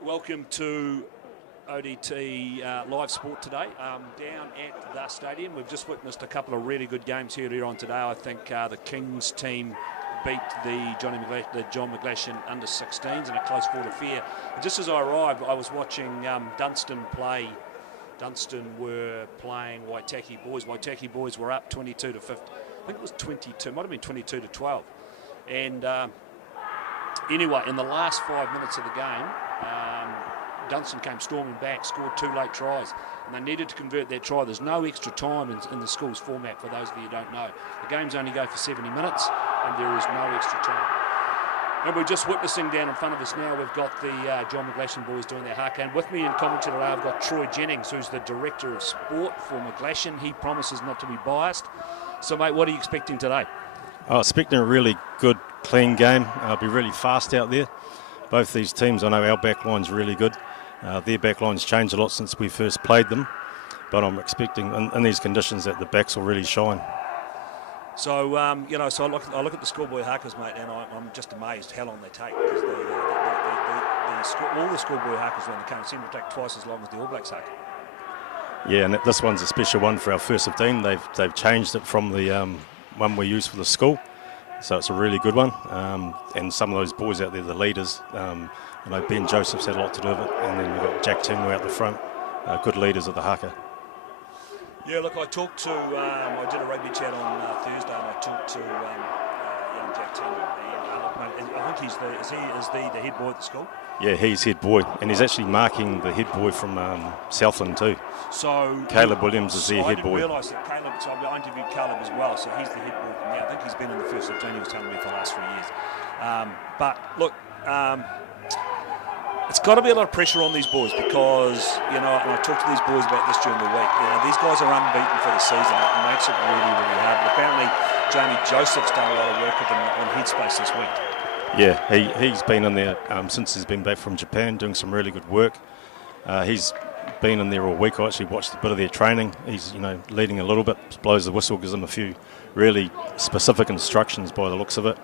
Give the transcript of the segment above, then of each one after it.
Welcome to ODT live sport today. Down at the stadium, we've just witnessed a couple of really good games here earlier on today. I think the Kings team beat the John McGlashan under 16s in a close fought affair. And just as I arrived, I was watching Dunstan play. Dunstan were playing Waitaki Boys. Waitaki Boys were up 22 to 50. I think it was 22, might have been 22 to 12. And anyway, in the last 5 minutes of the game, Dunstan came storming back, scored 2 late tries, and they needed to convert that try. There's no extra time in the school's format, for those of you who don't know. The games only go for 70 minutes, and there is no extra time. And we're just witnessing down in front of us now, we've got the John McGlashan boys doing their haka. And with me in commentary today, I've got Troy Jennings, who's the Director of Sport for McGlashan. He promises not to be biased. So, mate, what are you expecting today? I'm expecting a really good, clean game. It'll be really fast out there. Both these teams, I know our backline's really good. Their backline's changed a lot since we first played them, but I'm expecting in these conditions that the backs will really shine. So, so I look at the schoolboy hakas, mate, and I'm just amazed how long they take, because all the schoolboy hakas on the current seem to take twice as long as the All Blacks haka. Yeah, and this one's a special one for our first 15. They've changed it from the one we use for the school, so it's a really good one. And some of those boys out there, the leaders, Ben Joseph's had a lot to do with it, and then we've got Jack Timler out the front, good leaders of the haka. Yeah, look, I talked to, I did a rugby chat on Thursday, and I talked to young Jack Timler, and I think is he the head boy at the school? Yeah, he's head boy, and he's actually marking the head boy from Southland too. So Caleb Williams is their head boy. I didn't realise that Caleb, so I interviewed Caleb as well, so he's the head boy from there. I think he's been in the first 15, he was telling me, for the last 3 years. But look, it's got to be a lot of pressure on these boys, because, and I talked to these boys about this during the week, these guys are unbeaten for the season. It makes it really, really hard. But apparently, Jamie Joseph's done a lot of work with them on Headspace this week. Yeah, he's been in there since he's been back from Japan, doing some really good work. He's been in there all week. I actually watched a bit of their training. He's, leading a little bit, blows the whistle, gives them a few really specific instructions by the looks of it.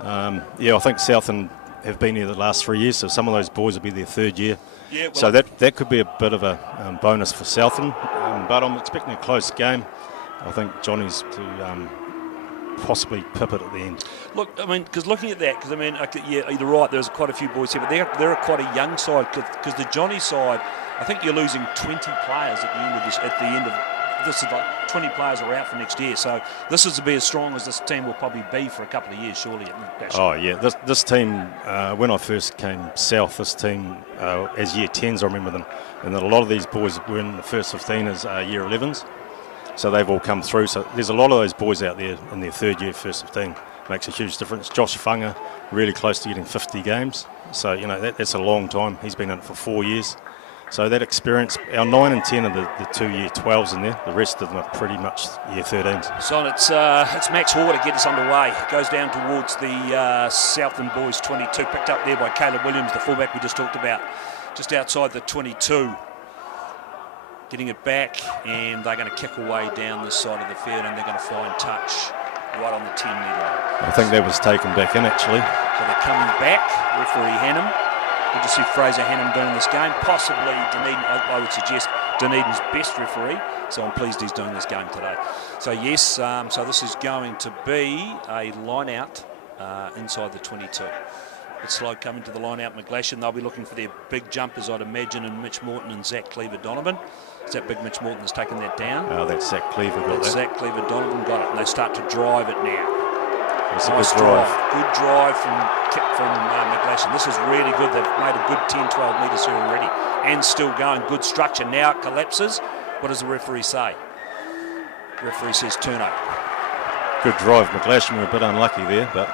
I think Southland have been here the last 3 years, so some of those boys will be their third year. Yeah, well, so that could be a bit of a bonus for Southland, but I'm expecting a close game. I think Johnny's to possibly pip it at the end. Look, because looking at that, you're right, there's quite a few boys here, but they're quite a young side, because the Johnny side, I think you're losing 20 players at the end of this. At the end of this, is like 20 players are out for next year. So this is to be as strong as this team will probably be for a couple of years, surely. Oh yeah, this team. When I first came south, this team as year 10s, I remember them, and that a lot of these boys were in the first 15 as year 11s. So they've all come through. So there's a lot of those boys out there in their third year, first 15. Makes a huge difference. Josh Funga, really close to getting 50 games. So, that's a long time. He's been in it for 4 years. So that experience, our 9 and 10 are the 2 year 12s in there. The rest of them are pretty much year 13s. So it's Max Hall to get us underway. Goes down towards the Southland boys 22, picked up there by Caleb Williams, the fullback we just talked about, just outside the 22. Getting it back, and they're going to kick away down this side of the field, and they're going to find touch right on the 10-metre line. I think that was taken back in, actually. So they're coming back. Referee Hannum. Good to see Fraser Hannum doing this game. Possibly Dunedin, I would suggest Dunedin's best referee. So I'm pleased he's doing this game today. So yes, so this is going to be a line out inside the 22. It's slow coming to the line out. McGlashan, they'll be looking for their big jumpers, I'd imagine, and Mitch Morton and Zach Cleaver-Donovan. Is that big Mitch Morton has taken that down? Oh, that's Zach Cleaver got that. Zach Cleaver-Donovan got it, and they start to drive it now. That's Nice a good drive. Good drive from McGlashan. This is really good. They've made a good 10-12 metres here already, and still going. Good structure. Now it collapses. What does the referee say? The referee says turnover. Good drive. McGlashan were a bit unlucky there, but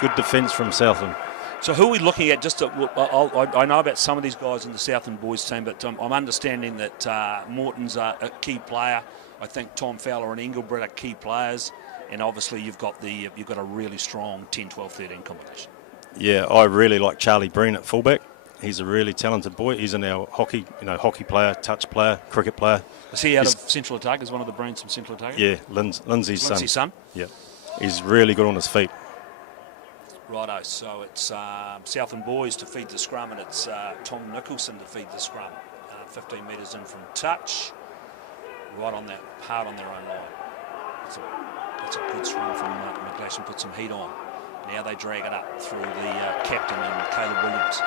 good defence from Southland. So who are we looking at? I know about some of these guys in the Southland boys team, but I'm understanding that Morton's a key player. I think Tom Fowler and Engelbrett are key players, and obviously you've got a really strong 10, 12, 13 combination. Yeah, I really like Charlie Breen at fullback. He's a really talented boy. He's in our hockey player, touch player, cricket player. Is he out of Central Otago? Is one of the Breens from Central Otago? Yeah, Lindsay's son. Yeah, he's really good on his feet. Righto, so it's Southland boys to feed the scrum, and it's Tom Nicholson to feed the scrum. 15 metres in from touch, right on that part on their own line. That's a good scrum from McGlashan, put some heat on. Now they drag it up through the captain and Caleb Williams.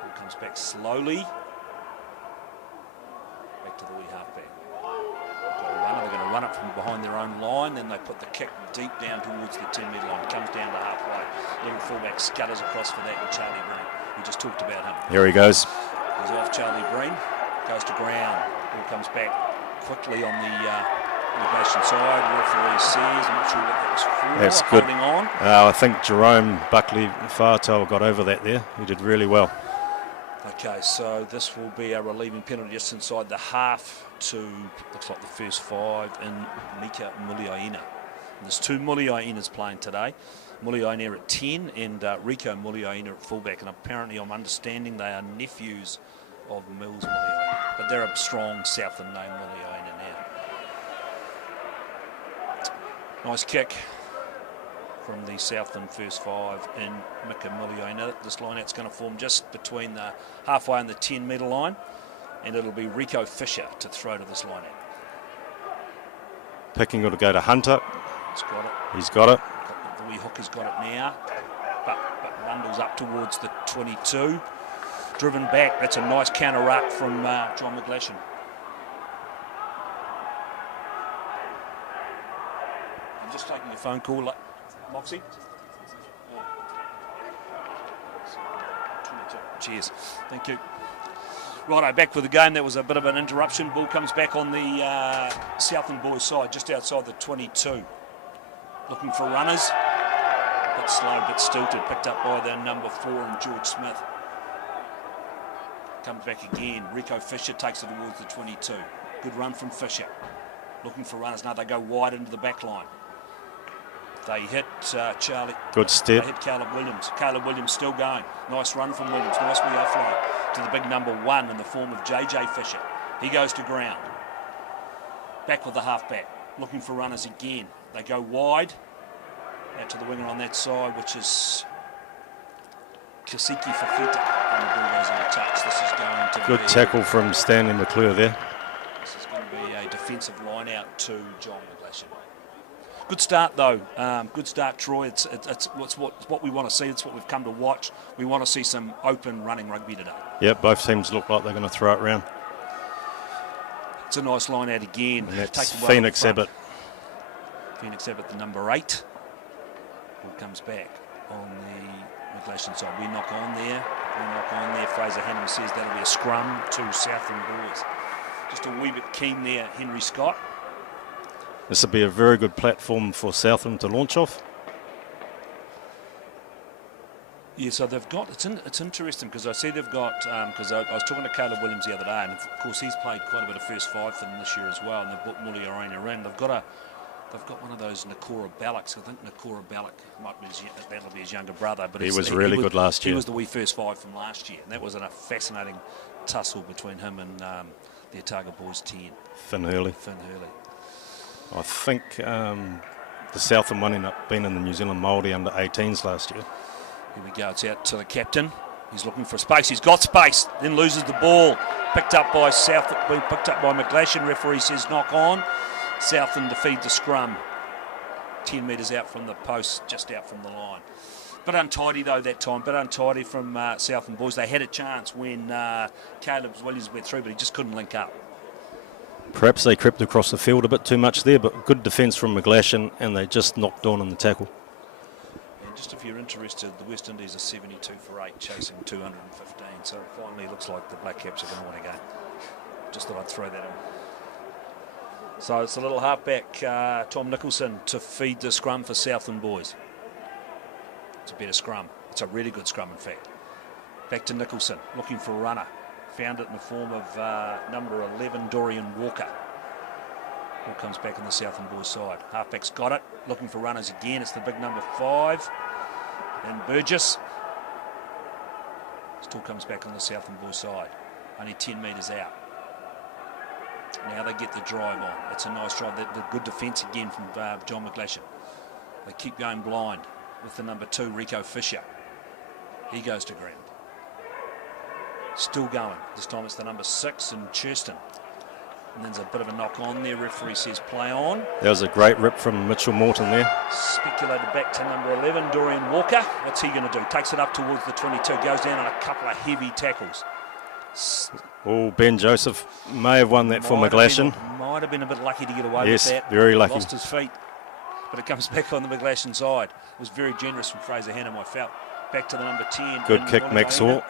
Ball comes back slowly. Back to the wee halfback. They're going to run it from behind their own line, then they put the kick deep down towards the 10-metre line. Comes down to halfway. Little fullback scutters across for that with Charlie Breen. We just talked about him. Here he goes. He's off Charlie Breen. Goes to ground. Ball comes back quickly on the McGlashan side. Referee says, I'm not sure what that was for. That's good. Holding on. I think Jerome Buckley Fartel got over that there. He did really well. Okay, so this will be a relieving penalty just inside the half to, looks like the first 5 in Mika Muliaina. There's 2 Muliainas playing today. Muliaina at 10 and Rico Muliaina at fullback. And apparently I'm understanding they are nephews of Mills Muliaina. But they're a strong Southland name, Muliaina now. Nice kick from the Southland first 5 in Mika Muliaina. This line-out's going to form just between the halfway and the 10-metre line, and it'll be Rico Fisher to throw to this line-out. Picking will go to Hunter. He's got it. The wee hook has got it now, but bundles up towards the 22. Driven back. That's a nice counter-ruck from John McGlashan. I'm just taking a phone call. Moxie? Cheers. Thank you. Righto, back with the game. That was a bit of an interruption. Ball comes back on the Southland boys' side, just outside the 22. Looking for runners. A bit slow, a bit stilted. Picked up by their number 4 and George Smith. Comes back again. Rico Fisher takes it towards the 22. Good run from Fisher. Looking for runners. Now they go wide into the back line. They hit Charlie. Good step. They hit Caleb Williams. Caleb Williams still going. Nice run from Williams. Nice wee offload to the big number 1 in the form of JJ Fisher. He goes to ground. Back with the halfback. Looking for runners again. They go wide. Out to the winger on that side, which is Kasiki Fafita. And the ball goes in a touch. This is going to Good tackle from Stanley McClure there. This is going to be a defensive line out to John McGlashan. Good start though. Good start, Troy. It's what we want to see. It's what we've come to watch. We want to see some open running rugby today. Yeah, both teams look like they're going to throw it round. It's a nice line out again. And that's Phoenix Abbott. Phoenix Abbott, the number 8. Ball comes back on the McGlashan side. We knock on there. Fraser Hannum says that'll be a scrum to Southland boys. Just a wee bit keen there, Henry Scott. This will be a very good platform for Southland to launch off. Yeah, so they've got, it's interesting because I see they've got, because I was talking to Caleb Williams the other day, and of course he's played quite a bit of first 5 for them this year as well, and they've brought Mully Arena in. They've got one of those Nakora Ballocks. I think Nakora Ballock that'll be his younger brother. But he was really good last year. He was the wee first 5 from last year, and that was a fascinating tussle between him and the Otago boys 10. Finn Hurley. I think the Southern one ended up being in the New Zealand Māori under 18s last year. Here we go, it's out to the captain. He's looking for space, he's got space, then loses the ball. Picked up by McGlashan, referee says knock on. Southern defeat the scrum. 10 metres out from the post, just out from the line. Bit untidy though that time, bit untidy from Southern boys. They had a chance when Caleb Williams went through, but he just couldn't link up. Perhaps they crept across the field a bit too much there, but good defence from McGlashan, and they just knocked on in the tackle. And just if you're interested, the West Indies are 72 for 8, chasing 215. So it finally looks like the Black Caps are going to win again. Just thought I'd throw that in. So it's a little halfback, Tom Nicholson, to feed the scrum for Southland boys. It's a better scrum. It's a really good scrum, in fact. Back to Nicholson, looking for a runner. Found it in the form of number 11, Dorian Walker. Ball comes back on the Southland boys' side. Halfback's got it, looking for runners again. It's the big number 5, and Burgess. Still comes back on the Southland boys' side. Only 10 metres out. Now they get the drive on. It's a nice drive. The good defence again from John McGlashan. They keep going blind with the number 2, Rico Fisher. He goes to ground. Still going. This time it's the number 6 and Churston. And there's a bit of a knock on there. Referee says play on. That was a great rip from Mitchell Morton there. Speculated back to number 11, Dorian Walker. What's he going to do? Takes it up towards the 22. Goes down on a couple of heavy tackles. Oh, Ben Joseph may have won that for McGlashan. Might have been a bit lucky to get away with that. Yes, very lucky. Lost his feet. But it comes back on the McGlashan side. It was very generous from Fraser Hannum, I felt. Back to the number 10. Good kick, Maxwell.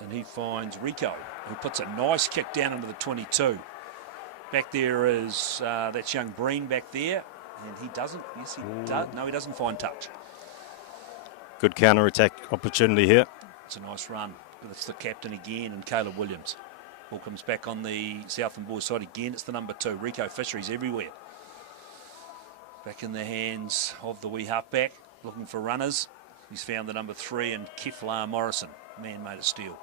And he finds Rico, who puts a nice kick down into the 22. Back there is, that's young Breen back there. And he doesn't, yes he does. No, he doesn't find touch. Good counter-attack opportunity here. It's a nice run. It's the captain again and Caleb Williams. Ball comes back on the Southland boys' side again. It's the number 2, Rico Fisher. He's everywhere. Back in the hands of the wee halfback, looking for runners. He's found the number 3 and Keflar Morrison. Man made of steel.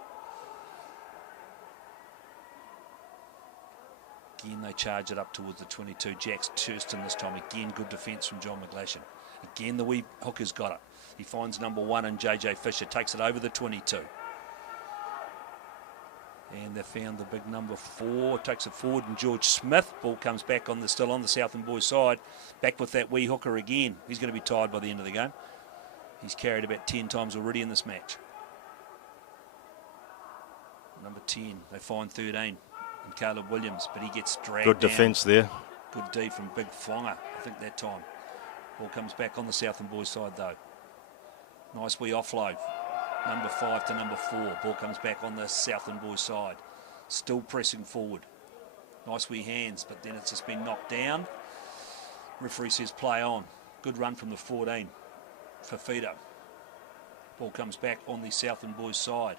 Again, they charge it up towards the 22. Jax Churston this time. Again, good defence from John McGlashan. Again, the wee hooker's got it. He finds number 1 and JJ Fisher. Takes it over the 22. And they found the big number 4. Takes it forward and George Smith. Ball comes back on still on the Southland boys' side. Back with that wee hooker again. He's going to be tired by the end of the game. He's carried about 10 times already in this match. Number 10. They find 13. And Caleb Williams, but he gets dragged Good down. defence there. Good D from Big Fonga, I think that time. Ball comes back on the Southland boys' side though. Nice wee offload. Number 5 to number 4. Ball comes back on the Southland boys' side. Still pressing forward. Nice wee hands, but then it's just been knocked down. Referee says play on. Good run from the 14 for Fafita. Ball comes back on the Southland boys' side.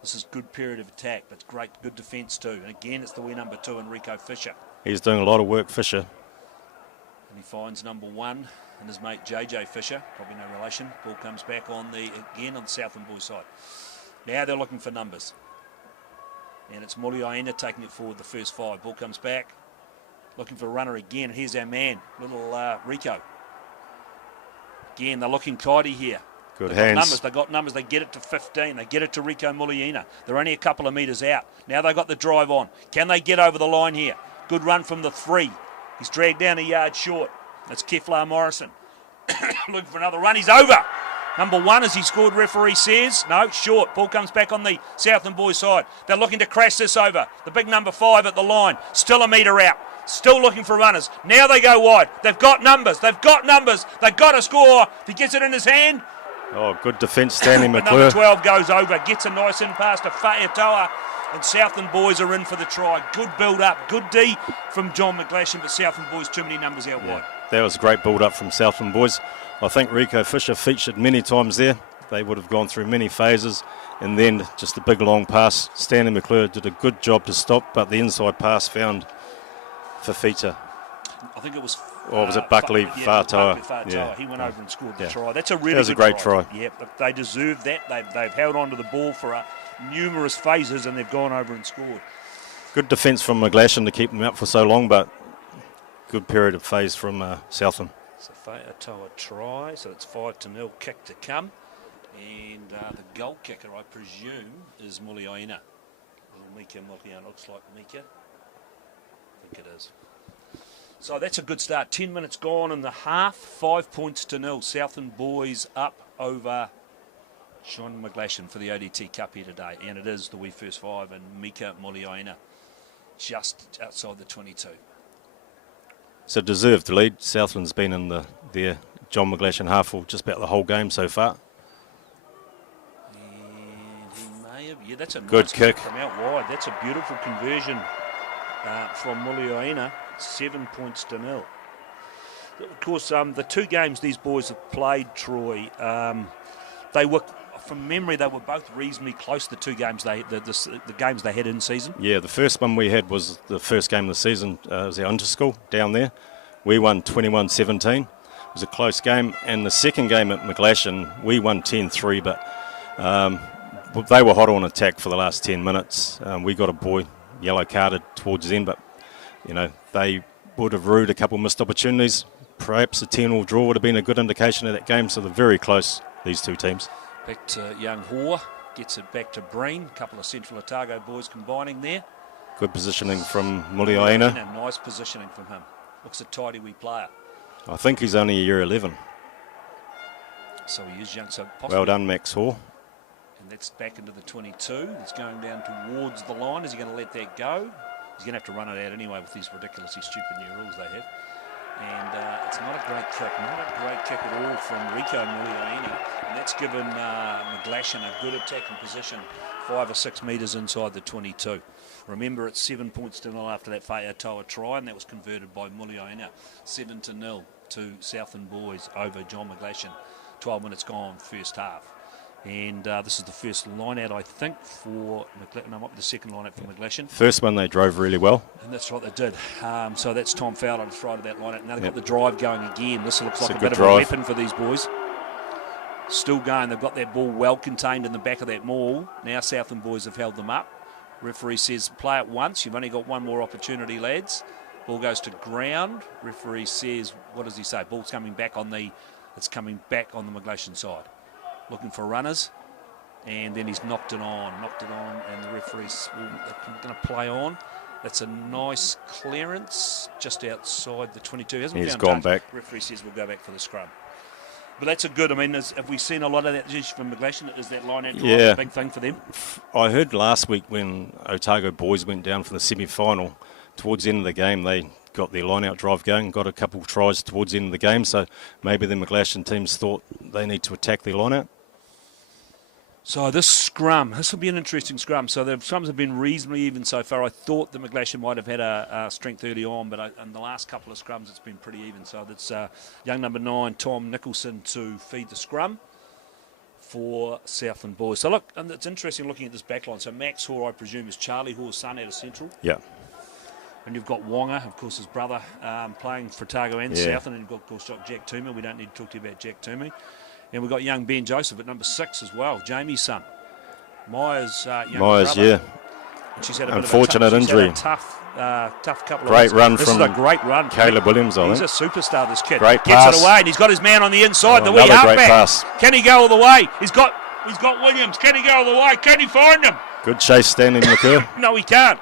This is good period of attack, but great, good defence too. And again, it's the wee number 2, Enrico Fisher. He's doing a lot of work, Fisher. And he finds number 1 and his mate JJ Fisher, probably no relation. Ball comes back on the Southland boys' side. Now they're looking for numbers. And it's Muliaina taking it forward, the first 5. Ball comes back, looking for a runner again. And here's our man, little Rico. Again, they're looking tidy here. Good hands. They've got numbers. They get it to 15. They get it to Rico Muliaina. They're only a couple of metres out. Now they've got the drive on. Can they get over the line here? Good run from the 3. He's dragged down a yard short. That's Keflar Morrison. Looking for another run. He's over. Number 1 as he scored, referee says. No, short. Ball comes back on the Southland boys' side. They're looking to crash this over. The big number 5 at the line. Still a metre out. Still looking for runners. Now they go wide. They've got numbers. They've got numbers. They've got to score. If he gets it in his hand. Oh, good defence, Stanley McClure. Number 12 goes over, gets a nice in pass to Fa'atoa, and Southland boys are in for the try. Good build-up, good D from John McGlashan, but Southland boys too many numbers out wide. That was great build-up from Southland boys. I think Rico Fisher featured many times there. They would have gone through many phases, and then just a big long pass. Stanley McClure did a good job to stop, but the inside pass found Fafita. I think it was... Or was it Buckley Fa'atoa? Yeah. He went over and scored the try. That's a really good great try. Yeah, but they deserve that. They've held on to the ball for numerous phases and they've gone over and scored. Good defence from McGlashan to keep them out for so long, but good period of phase from Southland. So Fa'atoa try, so it's 5-0 kick to come. And the goal kicker, I presume, is Muliaina. Mika Muliaina, looks like Mika. I think it is. So that's a good start. 10 minutes gone in the half, 5 points to 0. Southland boys up over John McGlashan for the ODT Cup here today. And it is the wee first five, and Mika Muliaina just outside the 22. It's a deserved lead. Southland's been in their John McGlashan half for just about the whole game so far. And he may have, yeah, that's a good nice kick from out wide. That's a beautiful conversion from Muliaina. 7 points to 0. Of course, the two games these boys have played, Troy, they were, from memory, they were both reasonably close. The two games the games they had in season. Yeah, the first one we had was the first game of the season. It was our inter-school down there. We won 21-17. It was a close game. And the second game at McGlashan, we won 10-3, but they were hot on attack for the last 10 minutes. We got a boy yellow carded towards the end, but you know, they would have ruled a couple missed opportunities. Perhaps a 10-all draw would have been a good indication of that game, so they're very close, these two teams. Back to young Hoare, gets it back to Breen. A couple of Central Otago boys combining there. Good positioning from Muliaina. Nice positioning from him. Looks a tidy wee player. I think he's only a year 11. So he is young. So possibly, well done, Max Hoare. And that's back into the 22. It's going down towards the line. Is he going to let that go? He's going to have to run it out anyway with these ridiculously stupid new rules they have. And it's not a great kick at all from Rico Muliaina. And that's given McGlashan a good attacking position, 5 or 6 metres inside the 22. Remember, it's 7 points to 0 after that Fa'atoa try, and that was converted by Muliaina. 7-0 to Southland boys over John McGlashan. 12 minutes gone, first half. And this is the first line-out, I think, for McGlashan. No, might be the second line-out for McGlashan. First one they drove really well. And that's what they did. So that's Tom Fowler to try to that line-out. Now they've got the drive going again. This looks like a bit of a weapon for these boys. Still going. They've got that ball well contained in the back of that maul. Now Southland boys have held them up. Referee says, play it once. You've only got one more opportunity, lads. Ball goes to ground. Referee says, what does he say? Ball's coming back on the... It's coming back on the McGlashan side. Looking for runners, and then he's knocked it on, and the referee's going to play on. That's a nice clearance just outside the 22. He's gone back. Referee says we'll go back for the scrum. But that's a good, I mean, have we seen a lot of that from McGlashan? Is that line out a big thing for them? I heard last week when Otago boys went down for the semi-final, towards the end of the game, they got their line-out drive going, got a couple of tries towards the end of the game, so maybe the McGlashan teams thought they need to attack their line-out. So this scrum, this will be an interesting scrum. So the scrums have been reasonably even so far. I thought that McGlashan might have had a strength early on, but in the last couple of scrums it's been pretty even. So that's young number 9, Tom Nicholson, to feed the scrum for Southland boys. So look, and it's interesting looking at this backline. So Max Hoare, I presume, is Charlie Hoare's son out of Central. Yeah. And you've got Wonga, of course, his brother, playing for Otago and Southland. And you've got, of course, Jack Toomey. We don't need to talk to you about Jack Toomey. And we've got young Ben Joseph at number 6 as well, Jamie's son. Myers' younger brother. Yeah. And she's had a unfortunate injury. Tough couple of great run this from is a great run. Caleb Williams, I think. He's a superstar, this kid. Great Gets pass. it away, and he's got his man on the inside, the wee another great halfback. pass. Can he go all the way? He's got Williams. Can he go all the way? Can he find him? Good chase standing in the curve. No, he can't.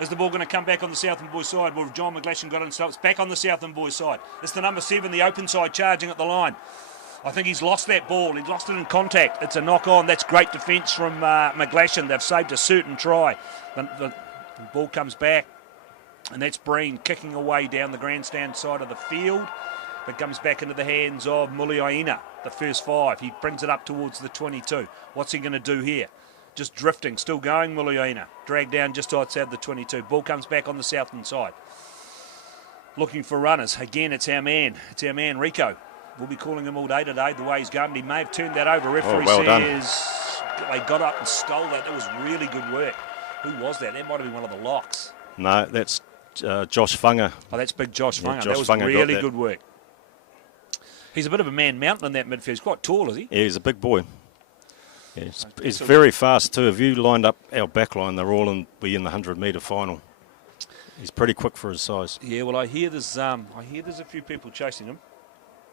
Is the ball going to come back on the Southland boys' side? Well, John McGlashan got himself. It's back on the Southland boys' side. It's the number 7, the open side, charging at the line. I think he's lost that ball. He's lost it in contact. It's a knock-on. That's great defence from McGlashan. They've saved a certain try. The ball comes back, and that's Breen kicking away down the grandstand side of the field. It comes back into the hands of Muliaina, the first 5. He brings it up towards the 22. What's he going to do here? Just drifting, still going, Muliaina. Dragged down just outside the 22. Ball comes back on the Southland side. Looking for runners. Again, it's our man. It's our man, Rico. We'll be calling him all day today, the way he's going. He may have turned that over. Referee says they got up and stole that. That was really good work. Who was that? That might have been one of the locks. No, that's Josh Funga. Oh, that's big Josh Funga. Josh that was Funga really good work. He's a bit of a man mountain in that midfield. He's quite tall, is he? Yeah, he's a big boy. Yeah, he's very fast too. If you lined up our back line, they're all be in the 100-metre final. He's pretty quick for his size. Yeah, well, I hear there's a few people chasing him.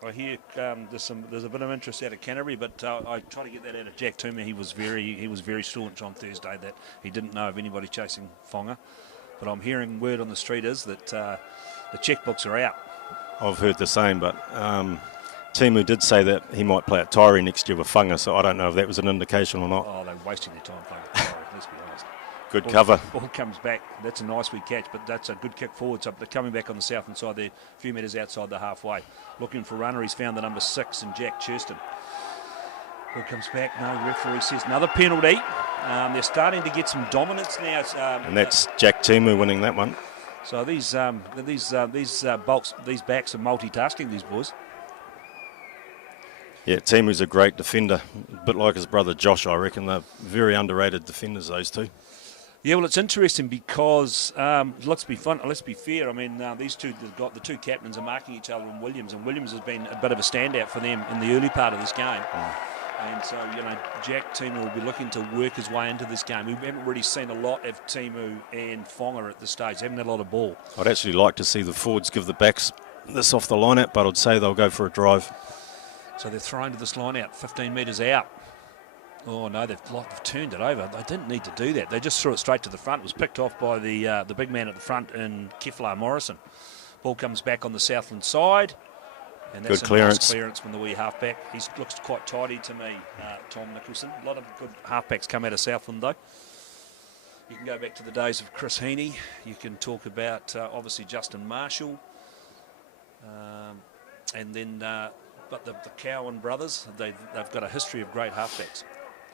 I hear there's a bit of interest out of Canterbury, but I tried to get that out of Jack Toomer. He was very staunch on Thursday that he didn't know of anybody chasing Fonga. But I'm hearing word on the street is that the checkbooks are out. I've heard the same, but Timu did say that he might play at Tyree next year with Funga, so I don't know if that was an indication or not. Oh, they're wasting their time playing at Tyree, let's be honest. Good cover. Ball comes back. That's a nice wee catch, but that's a good kick forward. So they're coming back on the southern side. They're a few metres outside the halfway. Looking for a runner. He's found the number 6 in Jack Churston. Ball comes back. No, referee says another penalty. They're starting to get some dominance now. And that's Jack Timu winning that one. So these backs are multitasking, these boys. Yeah, Timu's a great defender. A bit like his brother Josh, I reckon. They're very underrated defenders, those two. Yeah, well, it's interesting because let's be fair. I mean, these two, the two captains are marking each other, and Williams has been a bit of a standout for them in the early part of this game. And so, Jack Timu will be looking to work his way into this game. We haven't really seen a lot of Timu and Fonga at this stage. They haven't had a lot of ball. I'd actually like to see the forwards give the backs this off the line out, but I'd say they'll go for a drive. So they're throwing to this line out, 15 metres out. Oh no, they've turned it over. They didn't need to do that. They just threw it straight to the front. It was picked off by the big man at the front in Keflar Morrison. Ball comes back on the southland side. And that's good clearance. Nice clearance from the wee halfback. He looks quite tidy to me, Tom Nicholson. A lot of good halfbacks come out of Southland though. You can go back to the days of Chris Heaney. You can talk about obviously Justin Marshall. And then but the Cowan brothers, they've got a history of great halfbacks.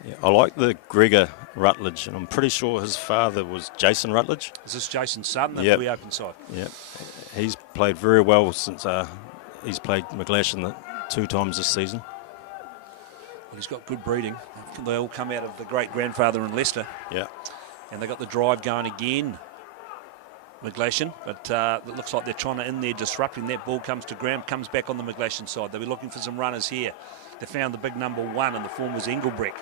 Yeah, I like the Gregor Rutledge, and I'm pretty sure his father was Jason Rutledge. Is this Jason's son, the wee open side? Yeah, he's played very well since he's played McGlashan 2 times this season. Well, he's got good breeding. They all come out of the great-grandfather in Leicester. Yeah. And they got the drive going again, McGlashan, but it looks like they're trying to in there disrupting. That ball comes to ground, comes back on the McGlashan side. They'll be looking for some runners here. They found the big number 1, and the form was Engelbrecht.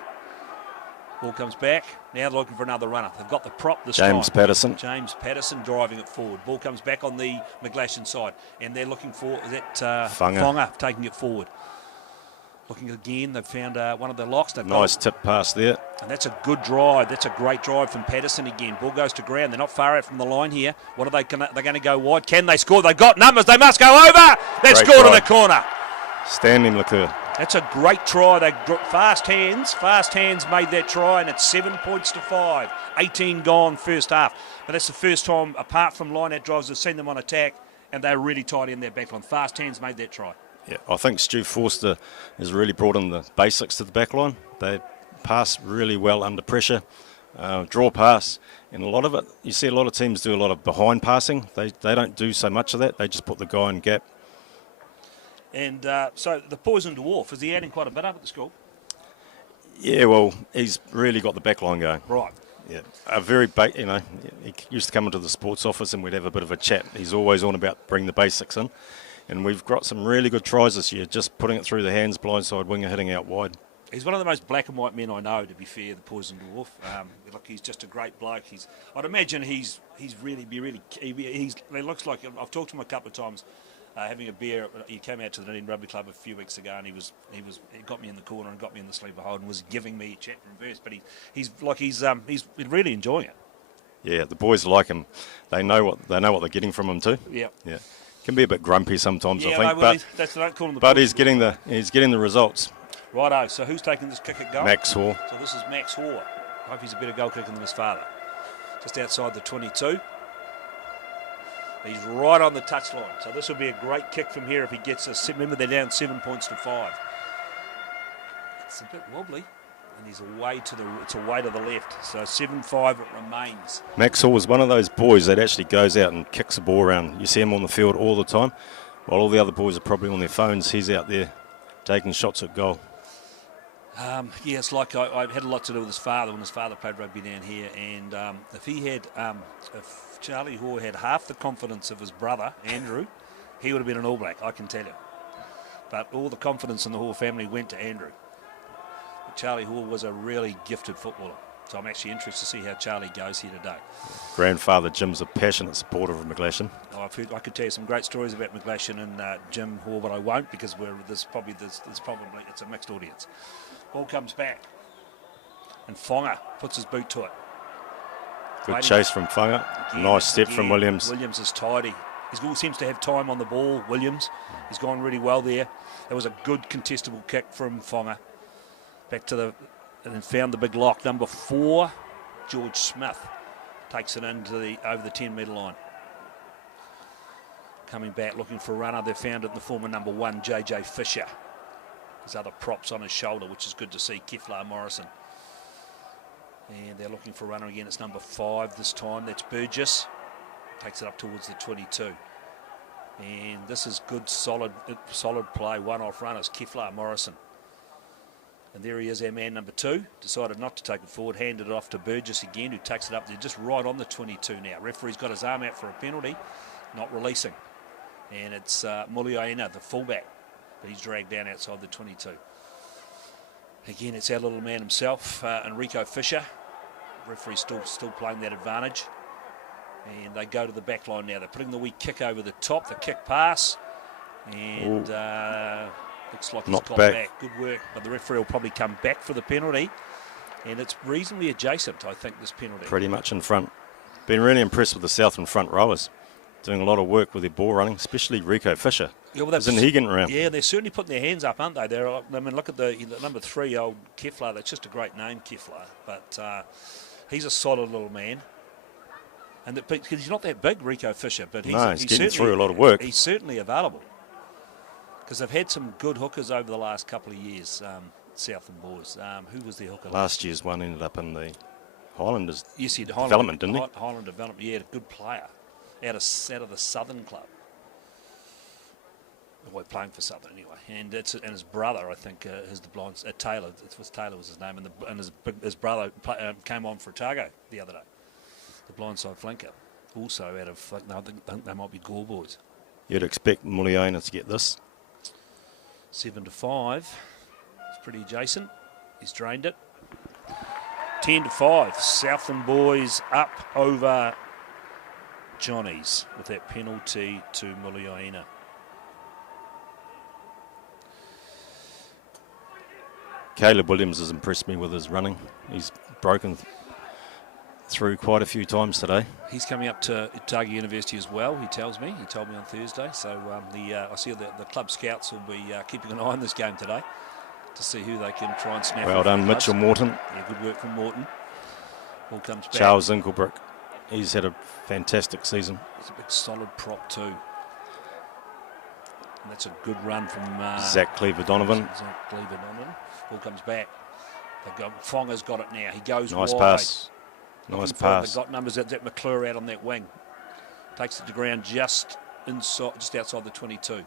Ball comes back. Now they're looking for another runner. They've got the prop this time. James Patterson driving it forward. Ball comes back on the McGlashan side, and they're looking for that Fonga taking it forward. Looking again, they've found one of the locks. Nice tip pass there. And that's a good drive. That's a great drive from Patterson again. Ball goes to ground. They're not far out from the line here. What are they going to? They're going to go wide. Can they score? They've got numbers. They must go over. They've scored in the corner. Standing liqueur. That's a great try. Fast hands made that try, and it's 7 points to 5. 18 gone first half. But that's the first time, apart from line-out drives, I've seen them on attack, and they're really tight in their backline. Fast hands made that try. Yeah, I think Stu Forster has really brought in the basics to the backline. They pass really well under pressure, draw pass, and a lot of it, you see a lot of teams do a lot of behind passing. They don't do so much of that. They just put the guy in gap. And so the Poison Dwarf, is he adding quite a bit up at the school? Yeah, well, he's really got the back line going. Right. Yeah, he used to come into the sports office and we'd have a bit of a chat. He's always on about bring the basics in. And we've got some really good tries this year, just putting it through the hands, blindside winger, hitting out wide. He's one of the most black and white men I know, to be fair, the Poison Dwarf. Look, he's just a great bloke. I'd imagine he looks like, I've talked to him a couple of times, having a beer. He came out to the Dunedin Rugby Club a few weeks ago, and he got me in the corner and got me in the sleeper hold and was giving me a chat in reverse. But he's really enjoying it. Yeah, the boys like him. They know what they're getting from him too. Yeah. Can be a bit grumpy sometimes, yeah, I think, don't call him the but he's getting the results. Righto. So who's taking this kick at goal? Max Hoare. So this is Max Hoare. I hope he's a better goal kicker than his father. Just outside the 22. He's right on the touchline. So this will be a great kick from here if he gets us. Remember, they're down 7 points to 5. It's a bit wobbly, and he's away to the left. So 7-5 it remains. Max Hoare was one of those boys that actually goes out and kicks the ball around. You see him on the field all the time. While all the other boys are probably on their phones, he's out there taking shots at goal. Yeah, it's like I had a lot to do with his father when his father played rugby down here, and if Charlie Hoare had half the confidence of his brother Andrew, he would have been an All Black, I can tell you. But all the confidence in the Hoare family went to Andrew. Charlie Hall was a really gifted footballer. So I'm actually interested to see how Charlie goes here today. Grandfather Jim's a passionate supporter of McGlashan. I could tell you some great stories about McGlashan and Jim Hall, but I won't because it's a mixed audience. Ball comes back, and Fonga puts his boot to it. Good chase from Fonga. Nice step from Williams. Williams is tidy. He seems to have time on the ball, Williams. He's gone really well there. That was a good contestable kick from Fonga. Back to and then found the big lock. Number 4, George Smith, takes it into over the 10-metre line. Coming back, looking for a runner. They found it in the form of number 1, JJ Fisher. His other props on his shoulder, which is good to see, Keflar Morrison. And they're looking for a runner again. It's number 5 this time. That's Burgess. Takes it up towards the 22. And this is good, solid play. One-off runners, Keflar Morrison. And there he is, our man number 2. Decided not to take it forward, handed it off to Burgess again, who takes it up there just right on the 22 now. Referee's got his arm out for a penalty, not releasing. And it's Muliaina, the fullback, but he's dragged down outside the 22. Again, it's our little man himself, Enrico Fisher. Referee's still playing that advantage. And they go to the back line now. They're putting the wee kick over the top, the kick pass. And looks like he's got back. Good work. But the referee will probably come back for the penalty. And it's reasonably adjacent, I think, this penalty. Pretty much in front. Been really impressed with the Southland front rowers. Doing a lot of work with their ball running, especially Rico Fisher. Yeah, well, isn't he getting around? Yeah, they're certainly putting their hands up, aren't they? Look at the number 3, old Keflar. That's just a great name, Keflar. But he's a solid little man. And he's not that big, Rico Fisher, but he's getting through a lot of work. He's certainly available. Because they've had some good hookers over the last couple of years, Southland boys. Who was their hooker? Last year's one ended up in the Highlanders development, didn't he? Highland development, yeah, a good player out of the Southern club. Well, playing for Southern anyway. And his brother, I think, is the blind Taylor. Taylor was his name, and his brother came on for Otago the other day. The blindside flanker, also out of, I think they might be Gore boys. You'd expect Muliaina to get this. 7-5. It's pretty adjacent. He's drained it. 10-5. Southland boys up over Johnny's with that penalty to Muliaina. Caleb Williams has impressed me with his running. He's broken through quite a few times today. He's coming up to Otago University as well, he tells me. He told me on Thursday. So I see the club scouts will be keeping an eye on this game today to see who they can try and snap. Well done, Mitchell Morton. Yeah, good work from Morton. Ball comes back. Charles Zinkelbrick. He's had a fantastic season. He's a big solid prop too. And that's a good run from Zach Cleaver-Donovan. Zach Cleaver-Donovan. Ball comes back. Fonga's got it now. He goes nice wide. Pass. Nice pass. They've got numbers. That McClure out on that wing. Takes it to ground just outside the 22.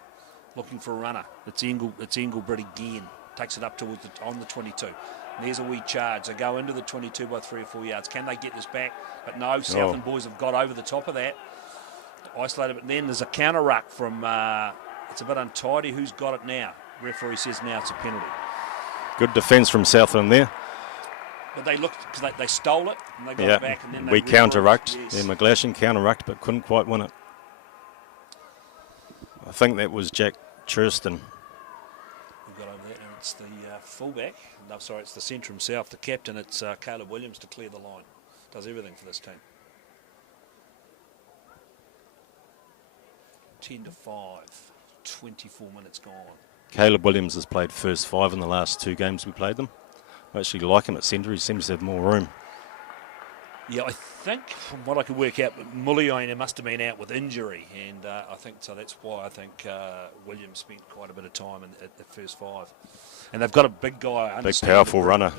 Looking for a runner. It's Engelbert again. Takes it up towards on the 22. And there's a wee charge. They go into the 22 by 3 or 4 yards. Can they get this back? But no, Southland boys have got over the top of that. Isolated. But then there's a counter ruck from, it's a bit untidy. Who's got it now? Referee says now it's a penalty. Good defence from Southland there. But they looked, because they stole it, and they got it back, and then we counter-rucked. Yes. Yeah, McGlashan counter-rucked, but couldn't quite win it. I think that was Jack Churston. We've got over there, and it's the fullback. No, sorry, it's the centre himself, the captain. It's Caleb Williams to clear the line. Does everything for this team. 10-5, 24 minutes gone. Caleb Williams has played first 5 in the last 2 games we played them. I actually like him at centre. He seems to have more room. Yeah, I think from what I can work out, Muliaina must have been out with injury, and I think so. That's why I think Williams spent quite a bit of time at the first 5. And they've got a big guy, big powerful runner,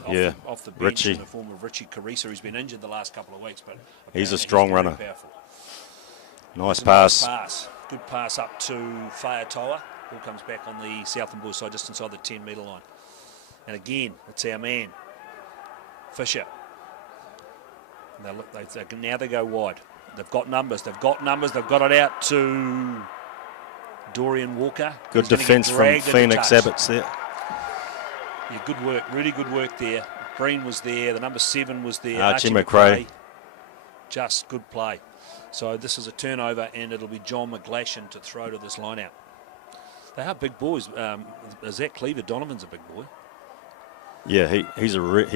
off the bench in the form of Richie Carissa, who's been injured the last couple of weeks, but he's a strong runner. Powerful. Nice pass. Good pass up to Whaetoa. Ball comes back on the Southland boys side, just inside the 10-metre line. And again, it's our man, Fisher. And now they go wide. They've got numbers. They've got it out to Dorian Walker. Good defence from Phoenix Abbots there. Yeah, good work, really good work there. Breen was there, the number 7 was there. Archie McRae. Just good play. So this is a turnover, and it'll be John McGlashan to throw to this line out. They are big boys. Zach Cleaver Donovan's a big boy. Yeah, he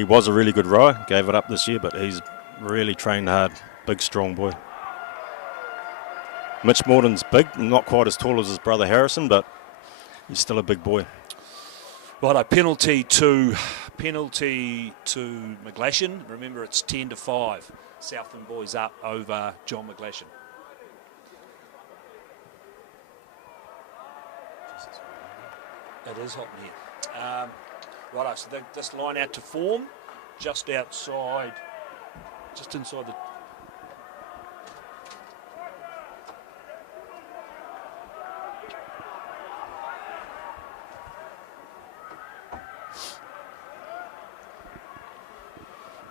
was a really good rower. Gave it up this year, but he's really trained hard. Big, strong boy. Mitch Morton's big, not quite as tall as his brother Harrison, but he's still a big boy. Right, a penalty to McGlashan. Remember, it's 10-5. Southland boys up over John McGlashan. It is hot in here. Righto, so this line out to form, just inside the.